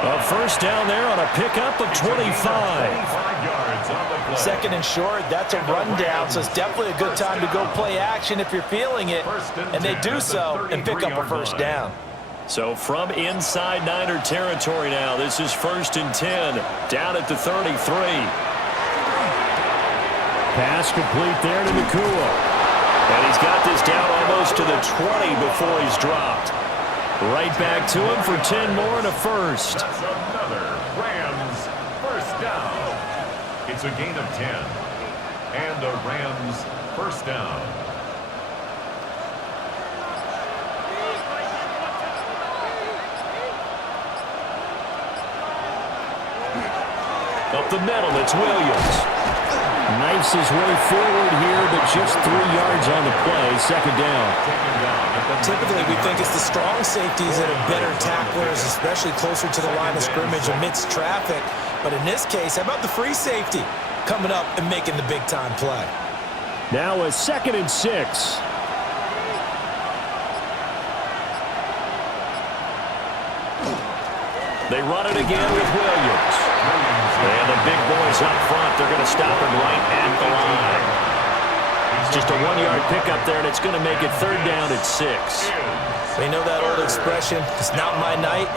A 1st down there on a pickup of 25. 2nd and short, that's a rundown, so it's definitely a good time to go play action if you're feeling it. And they do so and pick up a 1st down. So from inside Niner territory now, this is 1st and 10, down at the 33. Pass complete there to Nacua. And he's got this down almost to the 20 before he's dropped. Right back to him for 10 more and a 1st. That's another Rams 1st down. It's a gain of 10. And a Rams 1st down. Up the middle, it's Williams. Knifes his way forward here, but just 3 yards on the play. 2nd down. Typically, we think it's the strong safeties that are better tacklers, especially closer to the line of scrimmage amidst traffic. But in this case, how about the free safety coming up and making the big-time play? Now a 2nd and 6. They run it again with Williams. And the big boys up front, they're going to stop him right at the line. It's just a 1-yard pickup there, and it's going to make it 3rd down at 6. So you know that old expression, it's not my night?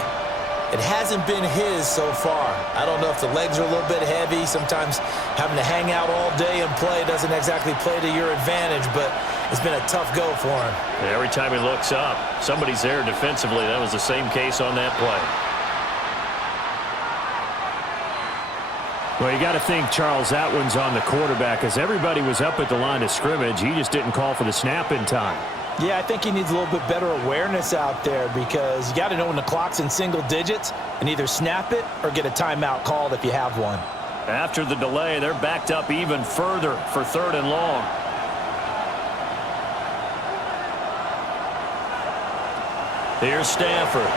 It hasn't been his so far. I don't know if the legs are a little bit heavy. Sometimes having to hang out all day and play doesn't exactly play to your advantage, but it's been a tough go for him. Every time he looks up, somebody's there defensively. That was the same case on that play. Well, you got to think, Charles, that one's on the quarterback, as everybody was up at the line of scrimmage. He just didn't call for the snap in time. Yeah, I think he needs a little bit better awareness out there, because you got to know when the clock's in single digits and either snap it or get a timeout called if you have one. After the delay, they're backed up even further for 3rd and long. Here's Stafford.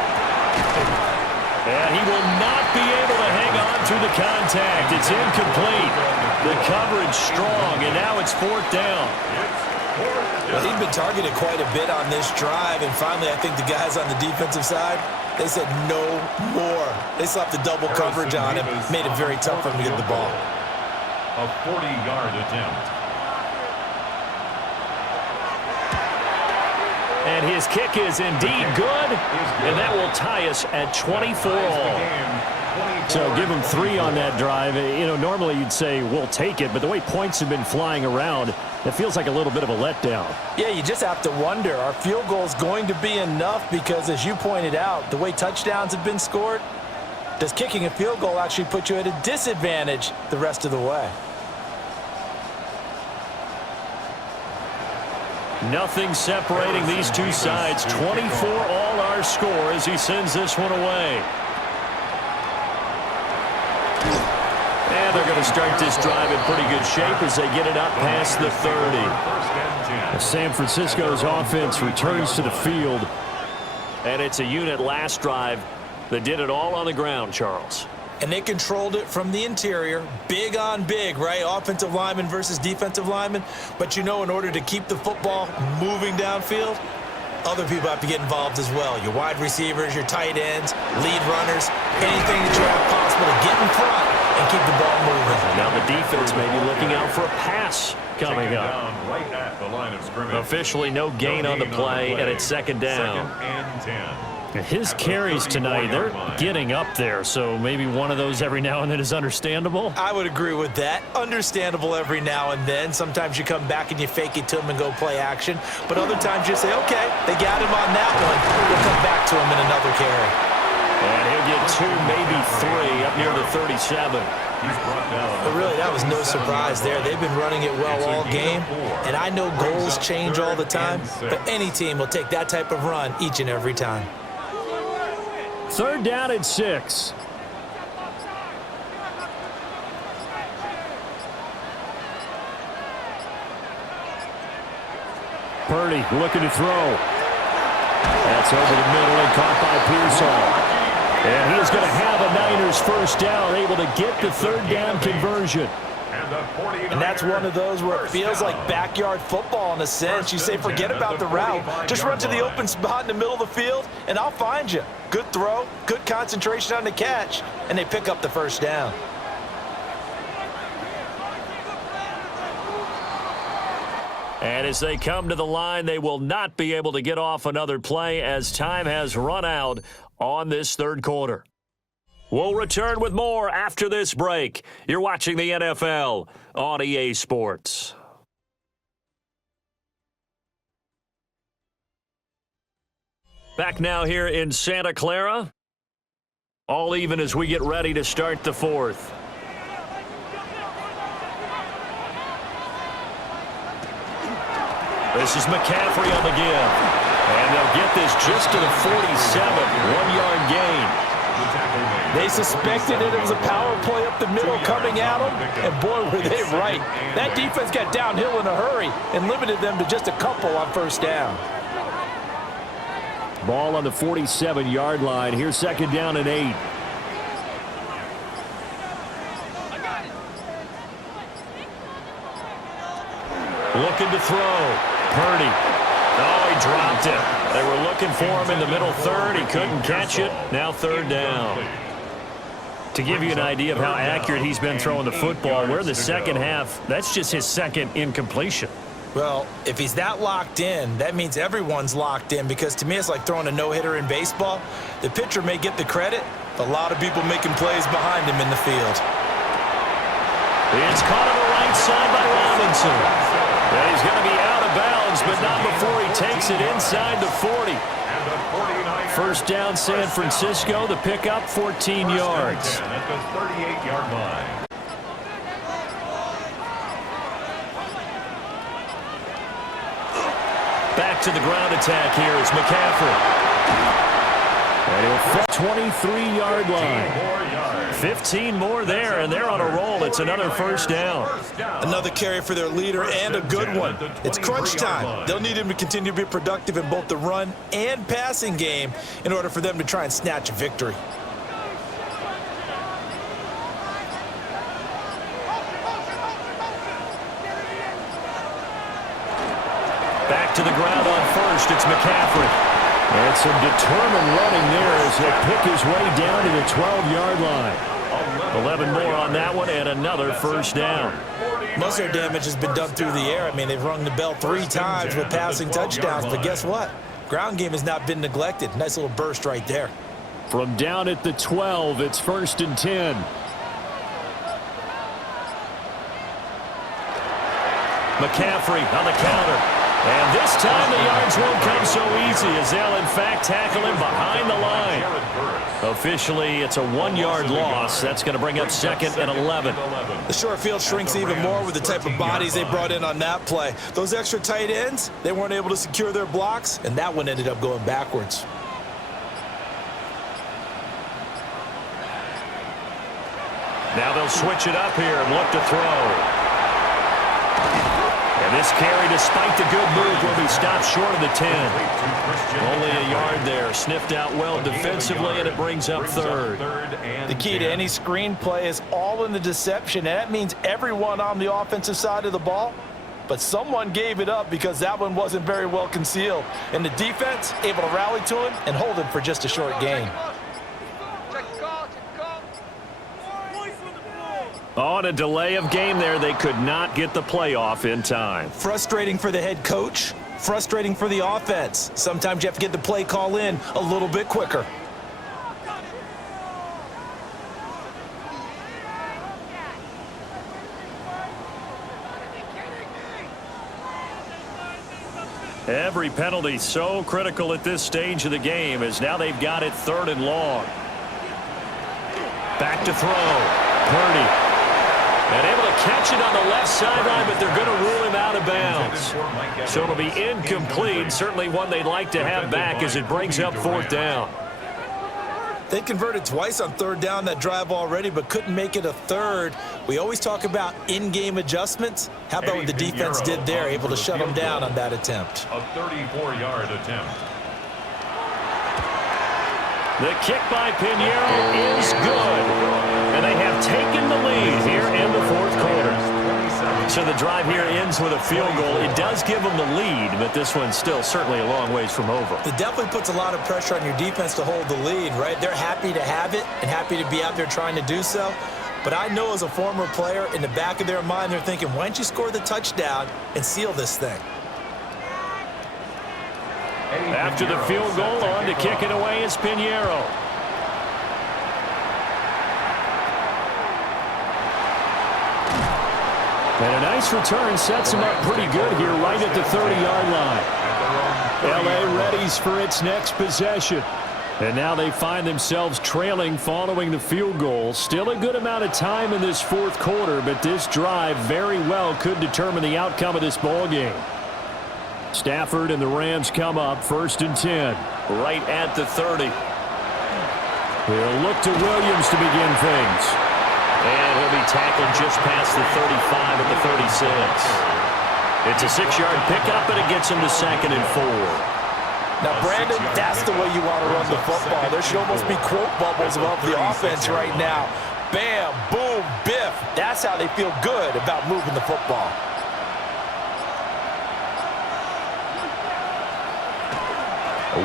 And he will not be able to hang on through the contact. It's incomplete. The coverage strong, and now it's 4th down. Well, he's been targeted quite a bit on this drive, and finally I think the guys on the defensive side, they said no more. They slapped the double coverage on him, made it very tough for him to get the ball. A 40-yard attempt. And his kick is indeed good, and that will tie us at 24 all. So give him 3 on that drive. You know, normally you'd say we'll take it, but the way points have been flying around, it feels like a little bit of a letdown. Yeah, you just have to wonder, are field goals going to be enough? Because as you pointed out, the way touchdowns have been scored, does kicking a field goal actually put you at a disadvantage the rest of the way? Nothing separating these two sides. 24 all our score as he sends this one away. And they're going to start this drive in pretty good shape as they get it up past the 30. San Francisco's offense returns to the field. And it's a unit last drive that did it all on the ground, Charles. And they controlled it from the interior, big on big, right? Offensive lineman versus defensive lineman. But you know, in order to keep the football moving downfield, other people have to get involved as well. Your wide receivers, your tight ends, lead runners, anything that you have possible to get in front and keep the ball moving. Now the defense may be looking out for a pass coming up. Right at the line of scrimmage. Officially no gain on the play, and it's 2nd down. 2nd and 10. His carries tonight, they're getting up there, so maybe one of those every now and then is understandable. I would agree with that. Understandable every now and then. Sometimes you come back and you fake it to him and go play action. But other times you say, okay, they got him on that one. We'll come back to him in another carry. And he'll get 2, maybe 3 up near the 37. But really, that was no surprise there. They've been running it well all game. And I know goals change all the time, but any team will take that type of run each and every time. 3rd down and 6. Purdy looking to throw. That's over the middle and caught by Pearsall. And he is going to have a Niners 1st down, able to get the 3rd down conversion. And that's one of those where it feels like backyard football in a sense. You say, forget about the route. Just run to the open spot in the middle of the field, and I'll find you. Good throw, good concentration on the catch, and they pick up the 1st down. And as they come to the line, they will not be able to get off another play as time has run out on this 3rd quarter. We'll return with more after this break. You're watching the NFL on EA Sports. Back now here in Santa Clara. All even as we get ready to start the 4th. This is McCaffrey on the give. And they'll get this just to the 47. 1-yard gain. They suspected it was a power play up the middle coming at them, and boy, were they right. That defense got downhill in a hurry and limited them to just a couple on 1st down. Ball on the 47-yard line. Here's 2nd down and 8. Looking to throw. Purdy. Oh, he dropped it. They were looking for him in the middle 3rd. He couldn't catch it. Now 3rd down. To give you an idea of how accurate he's been throwing the football, we're in the 2nd half. That's just his 2nd incompletion. Well, if he's that locked in, that means everyone's locked in, because to me it's like throwing a no-hitter in baseball. The pitcher may get the credit, but a lot of people making plays behind him in the field. It's caught on the right side by Robinson. And he's going to be out of bounds, but not before he takes it inside the 40. 1st down, San Francisco. The pickup, 14 yards. At the 38-yard line. Back to the ground attack here is McCaffrey. And he'll fit 23-yard line. 4 yards. 15 more there, and they're on a roll. It's another first down. Another carry for their leader, and a good one. It's crunch time. They'll need him to continue to be productive in both the run and passing game in order for them to try and snatch a victory. Back to the ground on first. It's McCaffrey. And some determined running there as he'll pick his way down to the 12-yard line. 11 more on that one, and another first down. Most of their damage has been done through the air. I mean, they've rung the bell 3 times with passing touchdowns, but guess what? Ground game has not been neglected. Nice little burst right there. From down at the 12, it's 1st and 10. McCaffrey on the counter. And this time the yards won't come so easy as they'll, in fact, tackle him behind the line. Officially, it's a 1-yard loss. That's going to bring up 2nd and 11. The short field shrinks even more with the type of bodies they brought in on that play. Those extra tight ends, they weren't able to secure their blocks, and that one ended up going backwards. Now they'll switch it up here and look to throw. And this carry, despite the good move, will be stopped short of the 10. Only a yard there. Sniffed out well defensively, and it brings up 3rd. The key to any screen play is all in the deception, and that means everyone on the offensive side of the ball. But someone gave it up because that one wasn't very well concealed. And the defense able to rally to him and hold him for just a short gain. On a delay of game there, they could not get the playoff in time. Frustrating for the head coach, frustrating for the offense. Sometimes you have to get the play call in a little bit quicker. Every penalty so critical at this stage of the game as now they've got it 3rd and long. Back to throw. Purdy. And able to catch it on the left sideline, but they're going to rule him out of bounds. So it'll be incomplete. Certainly one they'd like to have back as it brings up 4th down. They converted twice on 3rd down that drive already, but couldn't make it a 3rd. We always talk about in-game adjustments. How about what the defense did there, able to shut them down on that attempt? A 34-yard attempt. The kick by Pinheiro is good. And they have taken the lead here in the 4th quarter. So the drive here ends with a field goal. It does give them the lead, but this one's still certainly a long ways from over. It definitely puts a lot of pressure on your defense to hold the lead, right? They're happy to have it and happy to be out there trying to do so. But I know as a former player, in the back of their mind, they're thinking, why don't you score the touchdown and seal this thing? After the field goal, on to kick it away is Pinheiro. And a nice return sets him up pretty good here right at the 30-yard line. L.A. readies for its next possession. And now they find themselves trailing following the field goal. Still a good amount of time in this 4th quarter, but this drive very well could determine the outcome of this ball game. Stafford and the Rams come up 1st and 10. Right at the 30. They'll look to Williams to begin things. And he'll be tackled just past the 35 at the 36. It's a 6-yard pickup, and it gets him to 2nd and 4. Now, Brandon, that's the way you want to run the football. There should almost be quote bubbles above the offense right now. Bam, boom, biff. That's how they feel good about moving the football.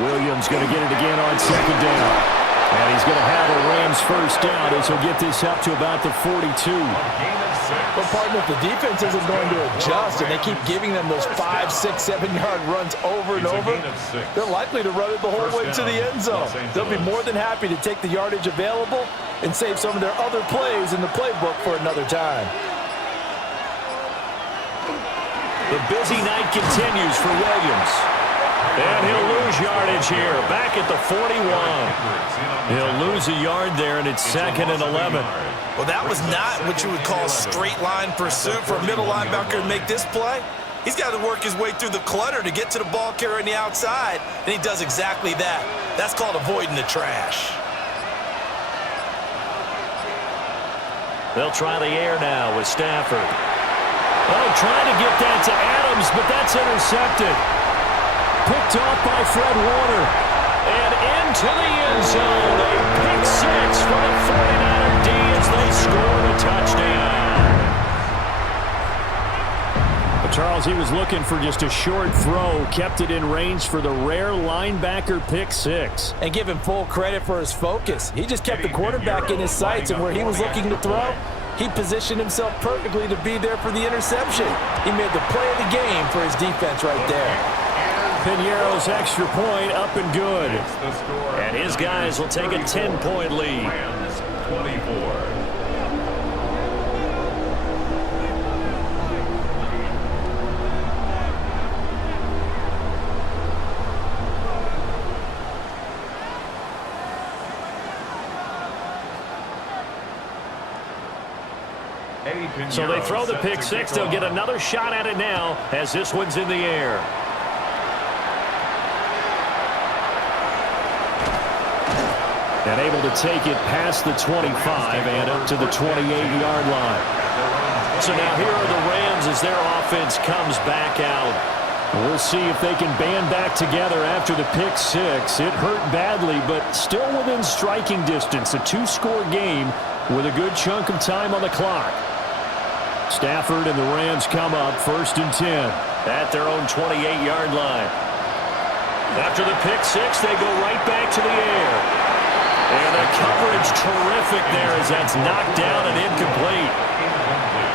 Williams going to get it again on 2nd down. And he's going to have a Rams first down as he'll get this up to about the 42. But, partner, if the defense isn't going to adjust and they keep giving them those 5, 6, 7-yard runs over and over, they're likely to run it the whole way to the end zone. They'll be more than happy to take the yardage available and save some of their other plays in the playbook for another time. The busy night continues for Williams. And he'll lose yardage here, back at the 41. He'll lose a yard there, and it's 2nd and 11. Well, that was not what you would call straight line pursuit for a middle linebacker to make this play. He's got to work his way through the clutter to get to the ball carrier on the outside, and he does exactly that. That's called avoiding the trash. They'll try the air now with Stafford. Oh, trying to get that to Adams, but that's intercepted. Picked off by Fred Warner. And into the end zone. A pick six for the 49er D as they scored a touchdown. But Charles, he was looking for just a short throw. Kept it in range for the rare linebacker pick six. And give him full credit for his focus. He just kept the quarterback in his sights, and where he was looking to throw, he positioned himself perfectly to be there for the interception. He made the play of the game for his defense right there. Piñeiro's extra point up and good. And his guys will take a 10-point lead. 24. So they throw the pick six. They'll get another shot at it now as this one's in the air. And able to take it past the 25 and up to the 28-yard line. So now here are the Rams as their offense comes back out. We'll see if they can band back together after the pick six. It hurt badly, but still within striking distance. A two-score game with a good chunk of time on the clock. Stafford and the Rams come up 1st and 10 at their own 28-yard line. After the pick six, they go right back to the air. And the coverage terrific there as that's knocked down and incomplete.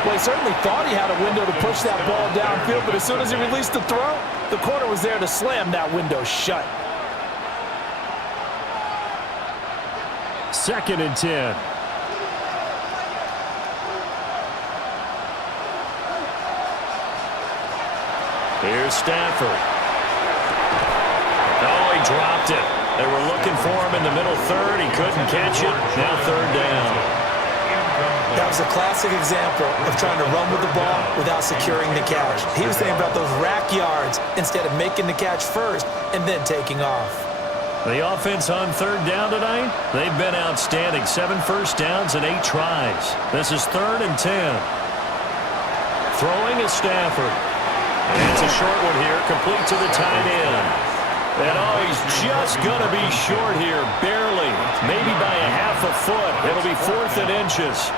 Well, he certainly thought he had a window to push that ball downfield, but as soon as he released the throw, the corner was there to slam that window shut. 2nd and 10. Here's Stafford. Oh, he dropped it. They were looking for him in the middle third. He couldn't catch it. Now 3rd down. That was a classic example of trying to run with the ball without securing the catch. He was thinking about those rack yards instead of making the catch first and then taking off. The offense on 3rd down tonight, they've been outstanding. 7 first downs and 8 tries. This is 3rd and 10. Throwing is Stafford. And it's a short one here, complete to the tight end. And oh, he's just going to be short here, barely. Maybe by a half a foot. It'll be 4th and inches.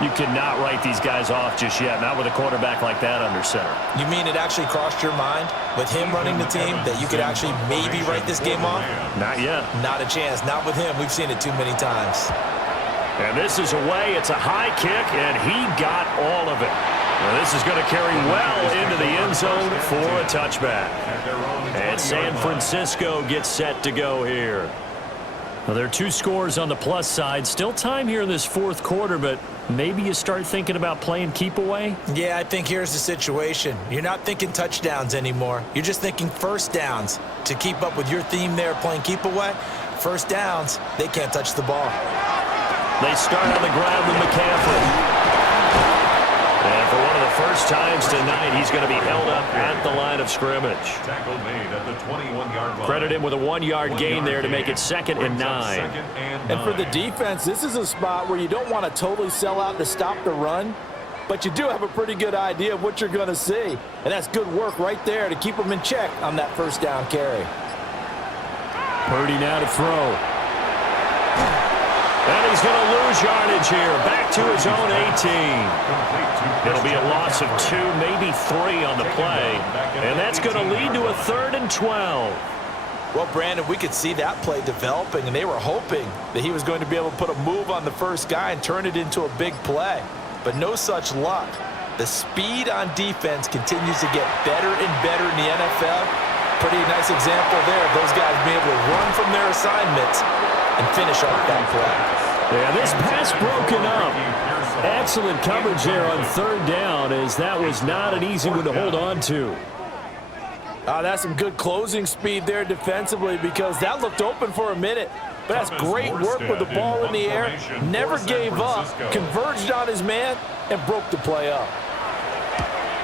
You cannot write these guys off just yet, not with a quarterback like that under center. You mean it actually crossed your mind with him running the team that you could actually maybe write this game off? Not yet. Not a chance. Not with him. We've seen it too many times. And this is away. It's a high kick, and he got all of it. Now this is going to carry well into the end zone for a touchback. And San Francisco gets set to go here. Well, there are 2 scores on the plus side. Still time here in this 4th quarter, but maybe you start thinking about playing keep away? Yeah, I think here's the situation. You're not thinking touchdowns anymore. You're just thinking first downs. To keep up with your theme there, playing keep away, first downs, they can't touch the ball. They start on the ground with McCaffrey. And for one of the first times tonight, he's going to be held up at the line of scrimmage. Tackle made at the 21-yard line. Credit him with a 1-yard gain there to make it 2nd and 9. And for the defense, this is a spot where you don't want to totally sell out to stop the run, but you do have a pretty good idea of what you're going to see. And that's good work right there to keep them in check on that first down carry. Purdy now to throw. And he's going to lose yardage here. Back to his own 18. It'll be a loss of 2, maybe 3 on the play. And that's going to lead to a 3rd and 12. Well, Brandon, we could see that play developing, and they were hoping that he was going to be able to put a move on the first guy and turn it into a big play. But no such luck. The speed on defense continues to get better and better in the NFL. Pretty nice example there of those guys being able to run from their assignments and finish off that play. Yeah, this pass broken up. Excellent coverage there on 3rd down, as that was not an easy one to hold on to. That's some good closing speed there defensively, because that looked open for a minute. But that's great work with the ball in the air. Never gave up, converged on his man, and broke the play up.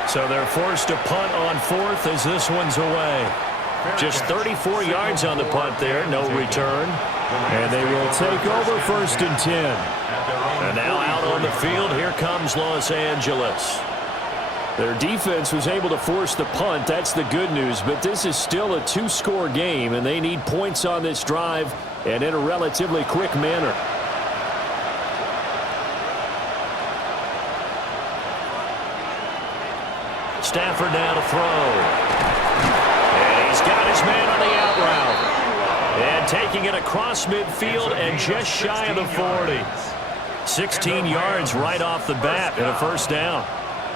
So they're forced to punt on 4th as this one's away. Just 34 yards on the punt there, no return. And they will take over 1st and 10. And now out down on the field. Here comes Los Angeles. Their defense was able to force the punt. That's the good news. But this is still a 2-score game, and they need points on this drive and in a relatively quick manner. Stafford now to throw. And he's got his man on the out route. And taking it across midfield and just shy of the 40. 16 yards right off the bat and a first down.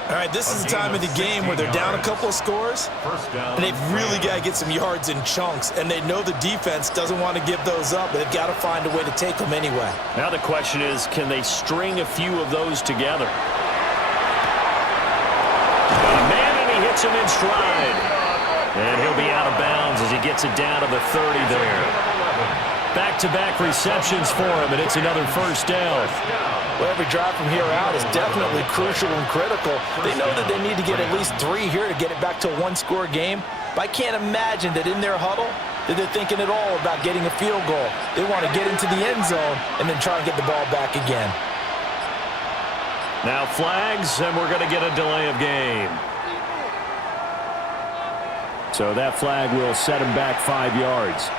All right, this is the time of the game where they're down a couple of scores, and they've really got to get some yards in chunks, and they know the defense doesn't want to give those up, but they've got to find a way to take them anyway. Now the question is, can they string a few of those together? Got a man, and he hits him in stride. And he'll be out of bounds as he gets it down to the 30 there. Back-to-back receptions for him, and it's another first down. Well, every drive from here out is definitely crucial and critical. They know that they need to get at least 3 here to get it back to a 1-score game. But I can't imagine that in their huddle that they're thinking at all about getting a field goal. They want to get into the end zone and then try and get the ball back again. Now flags, and we're going to get a delay of game. So that flag will set him back 5 yards.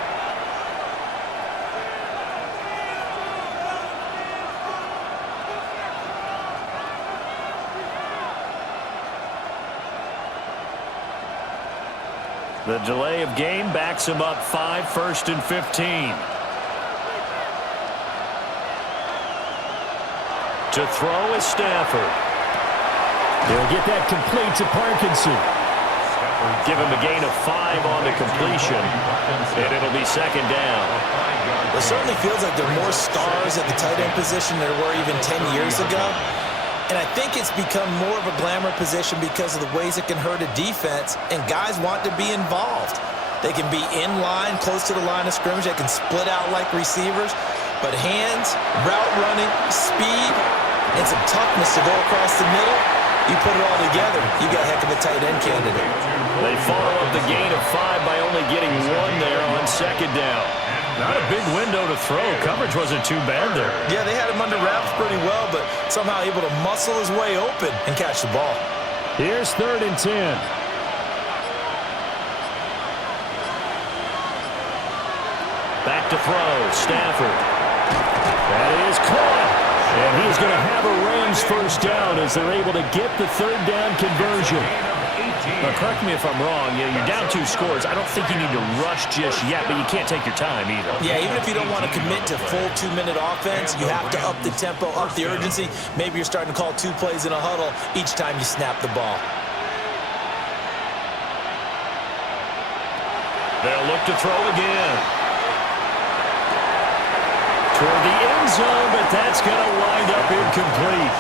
The delay of game backs him up 5, 1st and 15. To throw is Stafford. They'll get that complete to Parkinson. Give him a gain of 5 on the completion, and it'll be second down. It certainly feels like there are more stars at the tight end position than there were even 10 years ago. And I think it's become more of a glamour position because of the ways it can hurt a defense, and guys want to be involved. They can be in line, close to the line of scrimmage. They can split out like receivers. But hands, route running, speed, and some toughness to go across the middle, you put it all together, you got a heck of a tight end candidate. They follow up the gain of 5 by only getting 1 there on second down. Not a big window to throw. Coverage wasn't too bad there. Yeah, they had him under wraps pretty well, but somehow able to muscle his way open and catch the ball. Here's 3rd and 10. Back to throw, Stafford. That is caught. And he's going to have a Rams first down as they're able to get the 3rd down conversion. Now, correct me if I'm wrong. Yeah, you're down 2 scores. I don't think you need to rush just yet, but you can't take your time either. Yeah, even if you don't want to commit to full 2-minute offense, you have to up the tempo, up the urgency. Maybe you're starting to call 2 plays in a huddle each time you snap the ball. They'll look to throw again. Toward the end zone, but that's going to wind up incomplete.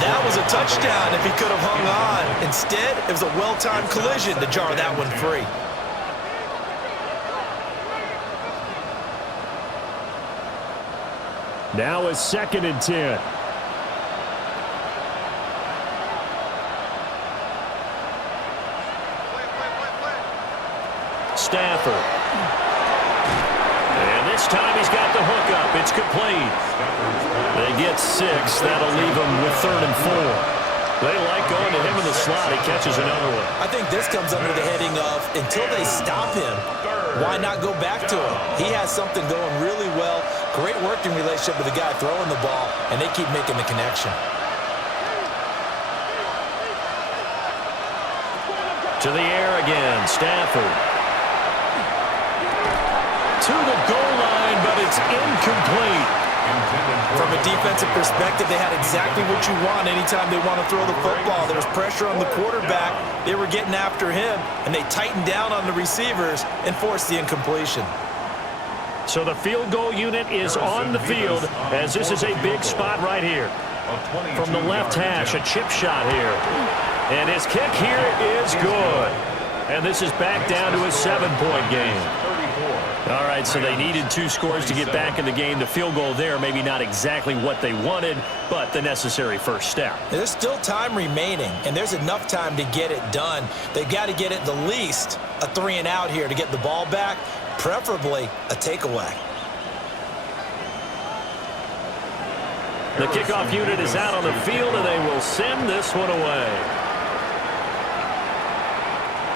That was a touchdown if he could have hung on. Instead, it was a well-timed collision to jar that one free. Now a 2nd and 10. Stafford. And this time he's got the hook up. It's complete. They get 6. That'll leave them with 3rd and 4. They like going to him in the slot. He catches another one. I think this comes under the heading of until they stop him, why not go back to him? He has something going really well. Great working relationship with the guy throwing the ball, and they keep making the connection. To the air again, Stafford. To the goal line, but it's incomplete. From a defensive perspective, they had exactly what you want anytime they want to throw the football. There was pressure on the quarterback. They were getting after him, and they tightened down on the receivers and forced the incompletion. So the field goal unit is on the field as this is a big spot right here. From the left hash, a chip shot here. And his kick here is good. And this is back down to a 7-point game. All right, so they needed 2 scores to get back in the game. The field goal there, maybe not exactly what they wanted, but the necessary first step. There's still time remaining, and there's enough time to get it done. They've got to get at the least a 3-and-out here to get the ball back, preferably a takeaway. The kickoff unit is out on the field, and they will send this one away.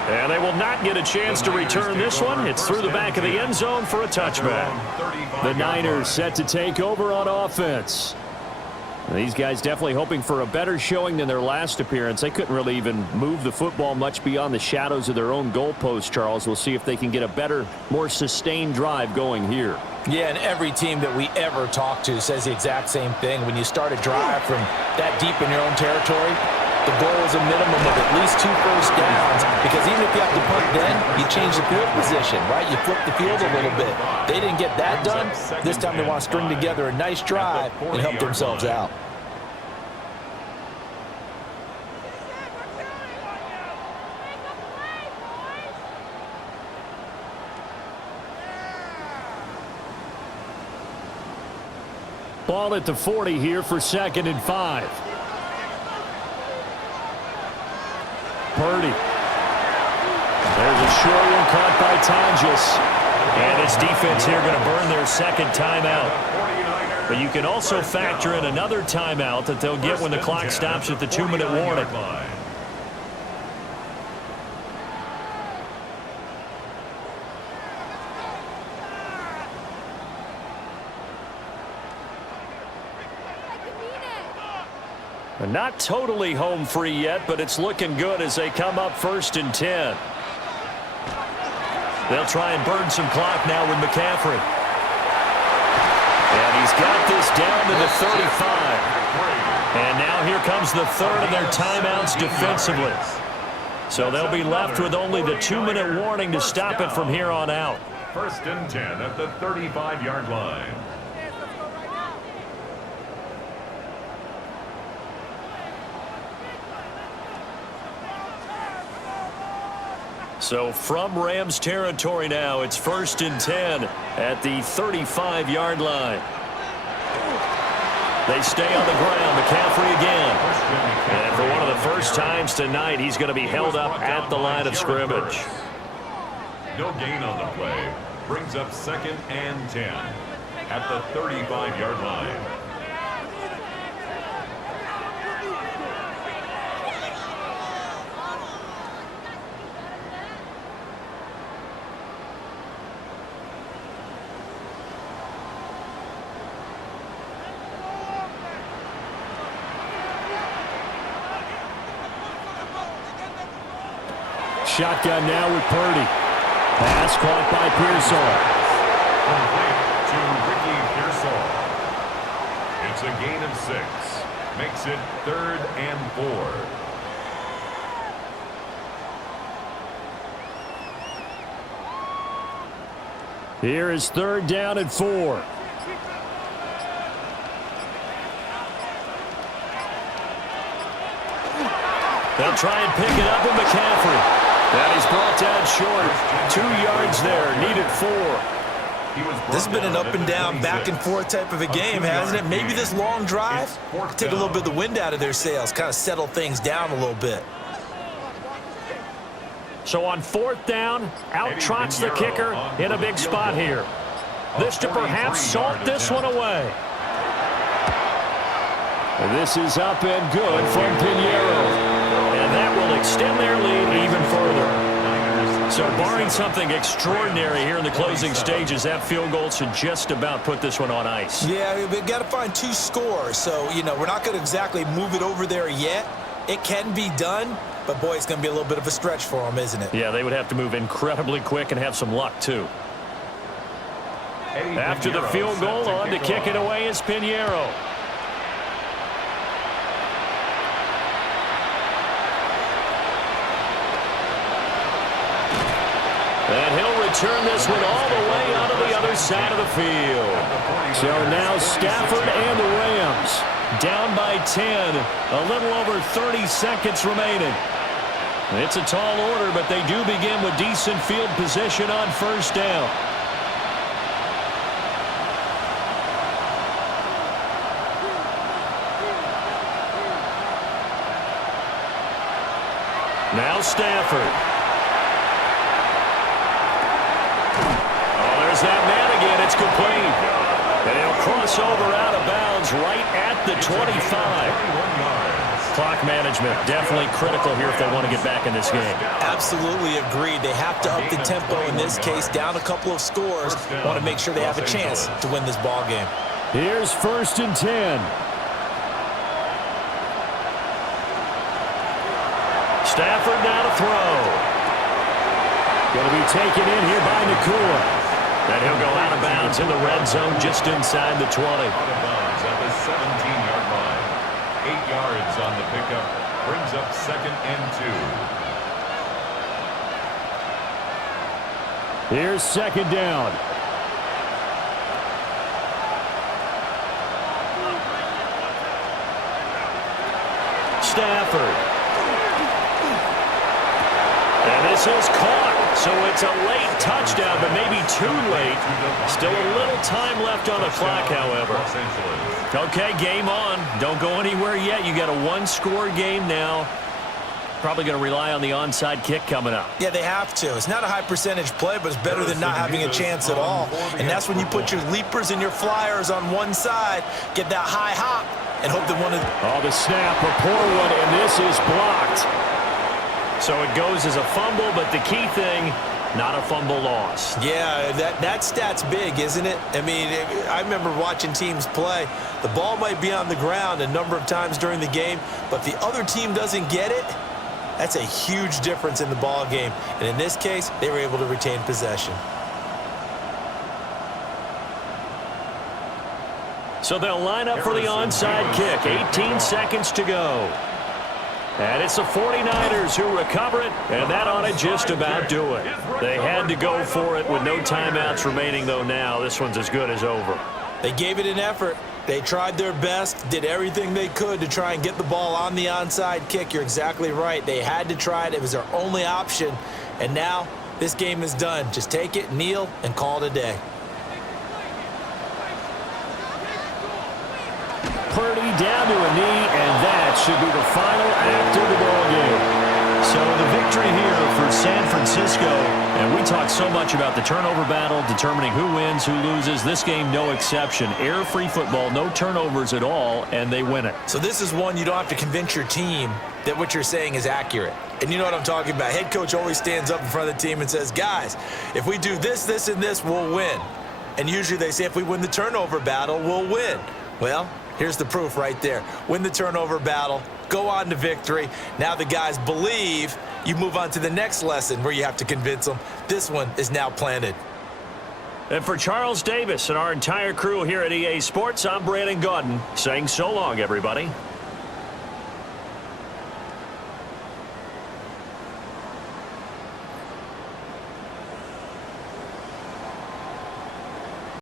And they will not get a chance to return this one. It's through the back of the end zone for a touchback. The Niners set to take over on offense. These guys definitely hoping for a better showing than their last appearance. They couldn't really even move the football much beyond the shadows of their own goalpost, Charles. We'll see if they can get a better, more sustained drive going here. Yeah, and every team that we ever talk to says the exact same thing. When you start a drive from that deep in your own territory, the goal is a minimum of at least 2 first downs, because even if you have to punt then, you change the field position, right? You flip the field a little bit. They didn't get that done. This time they want to string together a nice drive and help themselves out. Ball at the 40 here for 2nd and 5. Purdy. There's a short one caught by Tonjes. And his defense here going to burn their 2nd timeout. But you can also factor in another timeout that they'll get when the clock stops at the 2-minute warning. Not totally home free yet, but it's looking good as they come up 1st and 10. They'll try and burn some clock now with McCaffrey. And he's got this down to the 35. And now here comes the 3rd of their timeouts defensively. So they'll be left with only the 2-minute warning to stop it from here on out. 1st and 10 at the 35-yard line. So from Rams territory now, it's 1st and 10 at the 35-yard line. They stay on the ground. McCaffrey again. And for one of the first times tonight, he's going to be held up at the line of scrimmage. No gain on the play. Brings up 2nd and 10 at the 35-yard line. Shotgun now with Purdy. Pass caught by Pearsall. Complete to Ricky Pearsall. It's a gain of 6. Makes it 3rd and 4. Here is 3rd down and 4. They'll try and pick it up with McCaffrey. That is brought down short. 2 yards there. Needed 4. This has been an up and down, back and forth type of a game, hasn't it? Maybe this long drive could take a little bit of the wind out of their sails, kind of settle things down a little bit. So on 4th down, out trots the kicker in a big spot here. This to perhaps salt this one away. And this is up and good from Pinheiro. And that will extend their lead even further. So barring something extraordinary here in the closing stages, that field goal should just about put this one on ice. Yeah, we've got to find 2 scores. So, you know, we're not going to exactly move it over there yet. It can be done, but boy, it's going to be a little bit of a stretch for them, isn't it? Yeah, they would have to move incredibly quick and have some luck, too. After the field goal, on to kick it away is Pinheiro. And he'll return this one all the way out of the other side of the field. So now Stafford and the Rams down by 10. A little over 30 seconds remaining. It's a tall order, but they do begin with decent field position on 1st down. Now Stafford. Oh, there's that man again. It's complete. And he'll cross over out of bounds right at the 25. Clock management definitely critical here if they want to get back in this game. Absolutely agreed. They have to up the tempo in this case, down a couple of scores. Want to make sure they have a chance to win this ball game. Here's 1st and 10. Stafford now to throw. Going to be taken in here by Nacua. And he'll go out of bounds in the red zone just inside the 20. Out of bounds at the 17-yard line. 8 yards on the pickup. Brings up 2nd and 2. Here's 2nd down. Stafford. And this is caught. So it's a late touchdown, but maybe too late. Still a little time left on the clock, however. Okay, game on. Don't go anywhere yet. You got a one-score game now. Probably going to rely on the onside kick coming up. Yeah, they have to. It's not a high percentage play, but it's better than not having a chance at all. And that's when you put your leapers and your flyers on one side, get that high hop, and hope that one of... Oh, the snap, a poor one, and this is blocked. So it goes as a fumble, but the key thing, not a fumble loss. Yeah, that stat's big, isn't it? I mean, I remember watching teams play. The ball might be on the ground a number of times during the game, but if the other team doesn't get it, that's a huge difference in the ball game. And in this case, they were able to retain possession. So they'll line up for the onside kick. 18 seconds to go. And it's the 49ers who recover it, and that ought to just about do it. They had to go for it with no timeouts remaining, though now. This one's as good as over. They gave it an effort. They tried their best, did everything they could to try and get the ball on the onside kick. You're exactly right. They had to try it. It was their only option. And now this game is done. Just take it, kneel, and call it a day. Purdy down to a knee, and that should be the final after the ball game. So the victory here for San Francisco, and we talked so much about the turnover battle, determining who wins, who loses. This game, no exception. Error-free football, no turnovers at all, and they win it. So this is one you don't have to convince your team that what you're saying is accurate. And you know what I'm talking about. Head coach always stands up in front of the team and says, guys, if we do this, this, and this, we'll win. And usually they say if we win the turnover battle, we'll win. Well, here's the proof right there. Win the turnover battle, go on to victory. Now the guys believe. You move on to the next lesson where you have to convince them. This one is now planted. And for Charles Davis and our entire crew here at EA Sports, I'm Brandon Gaudin saying so long, everybody.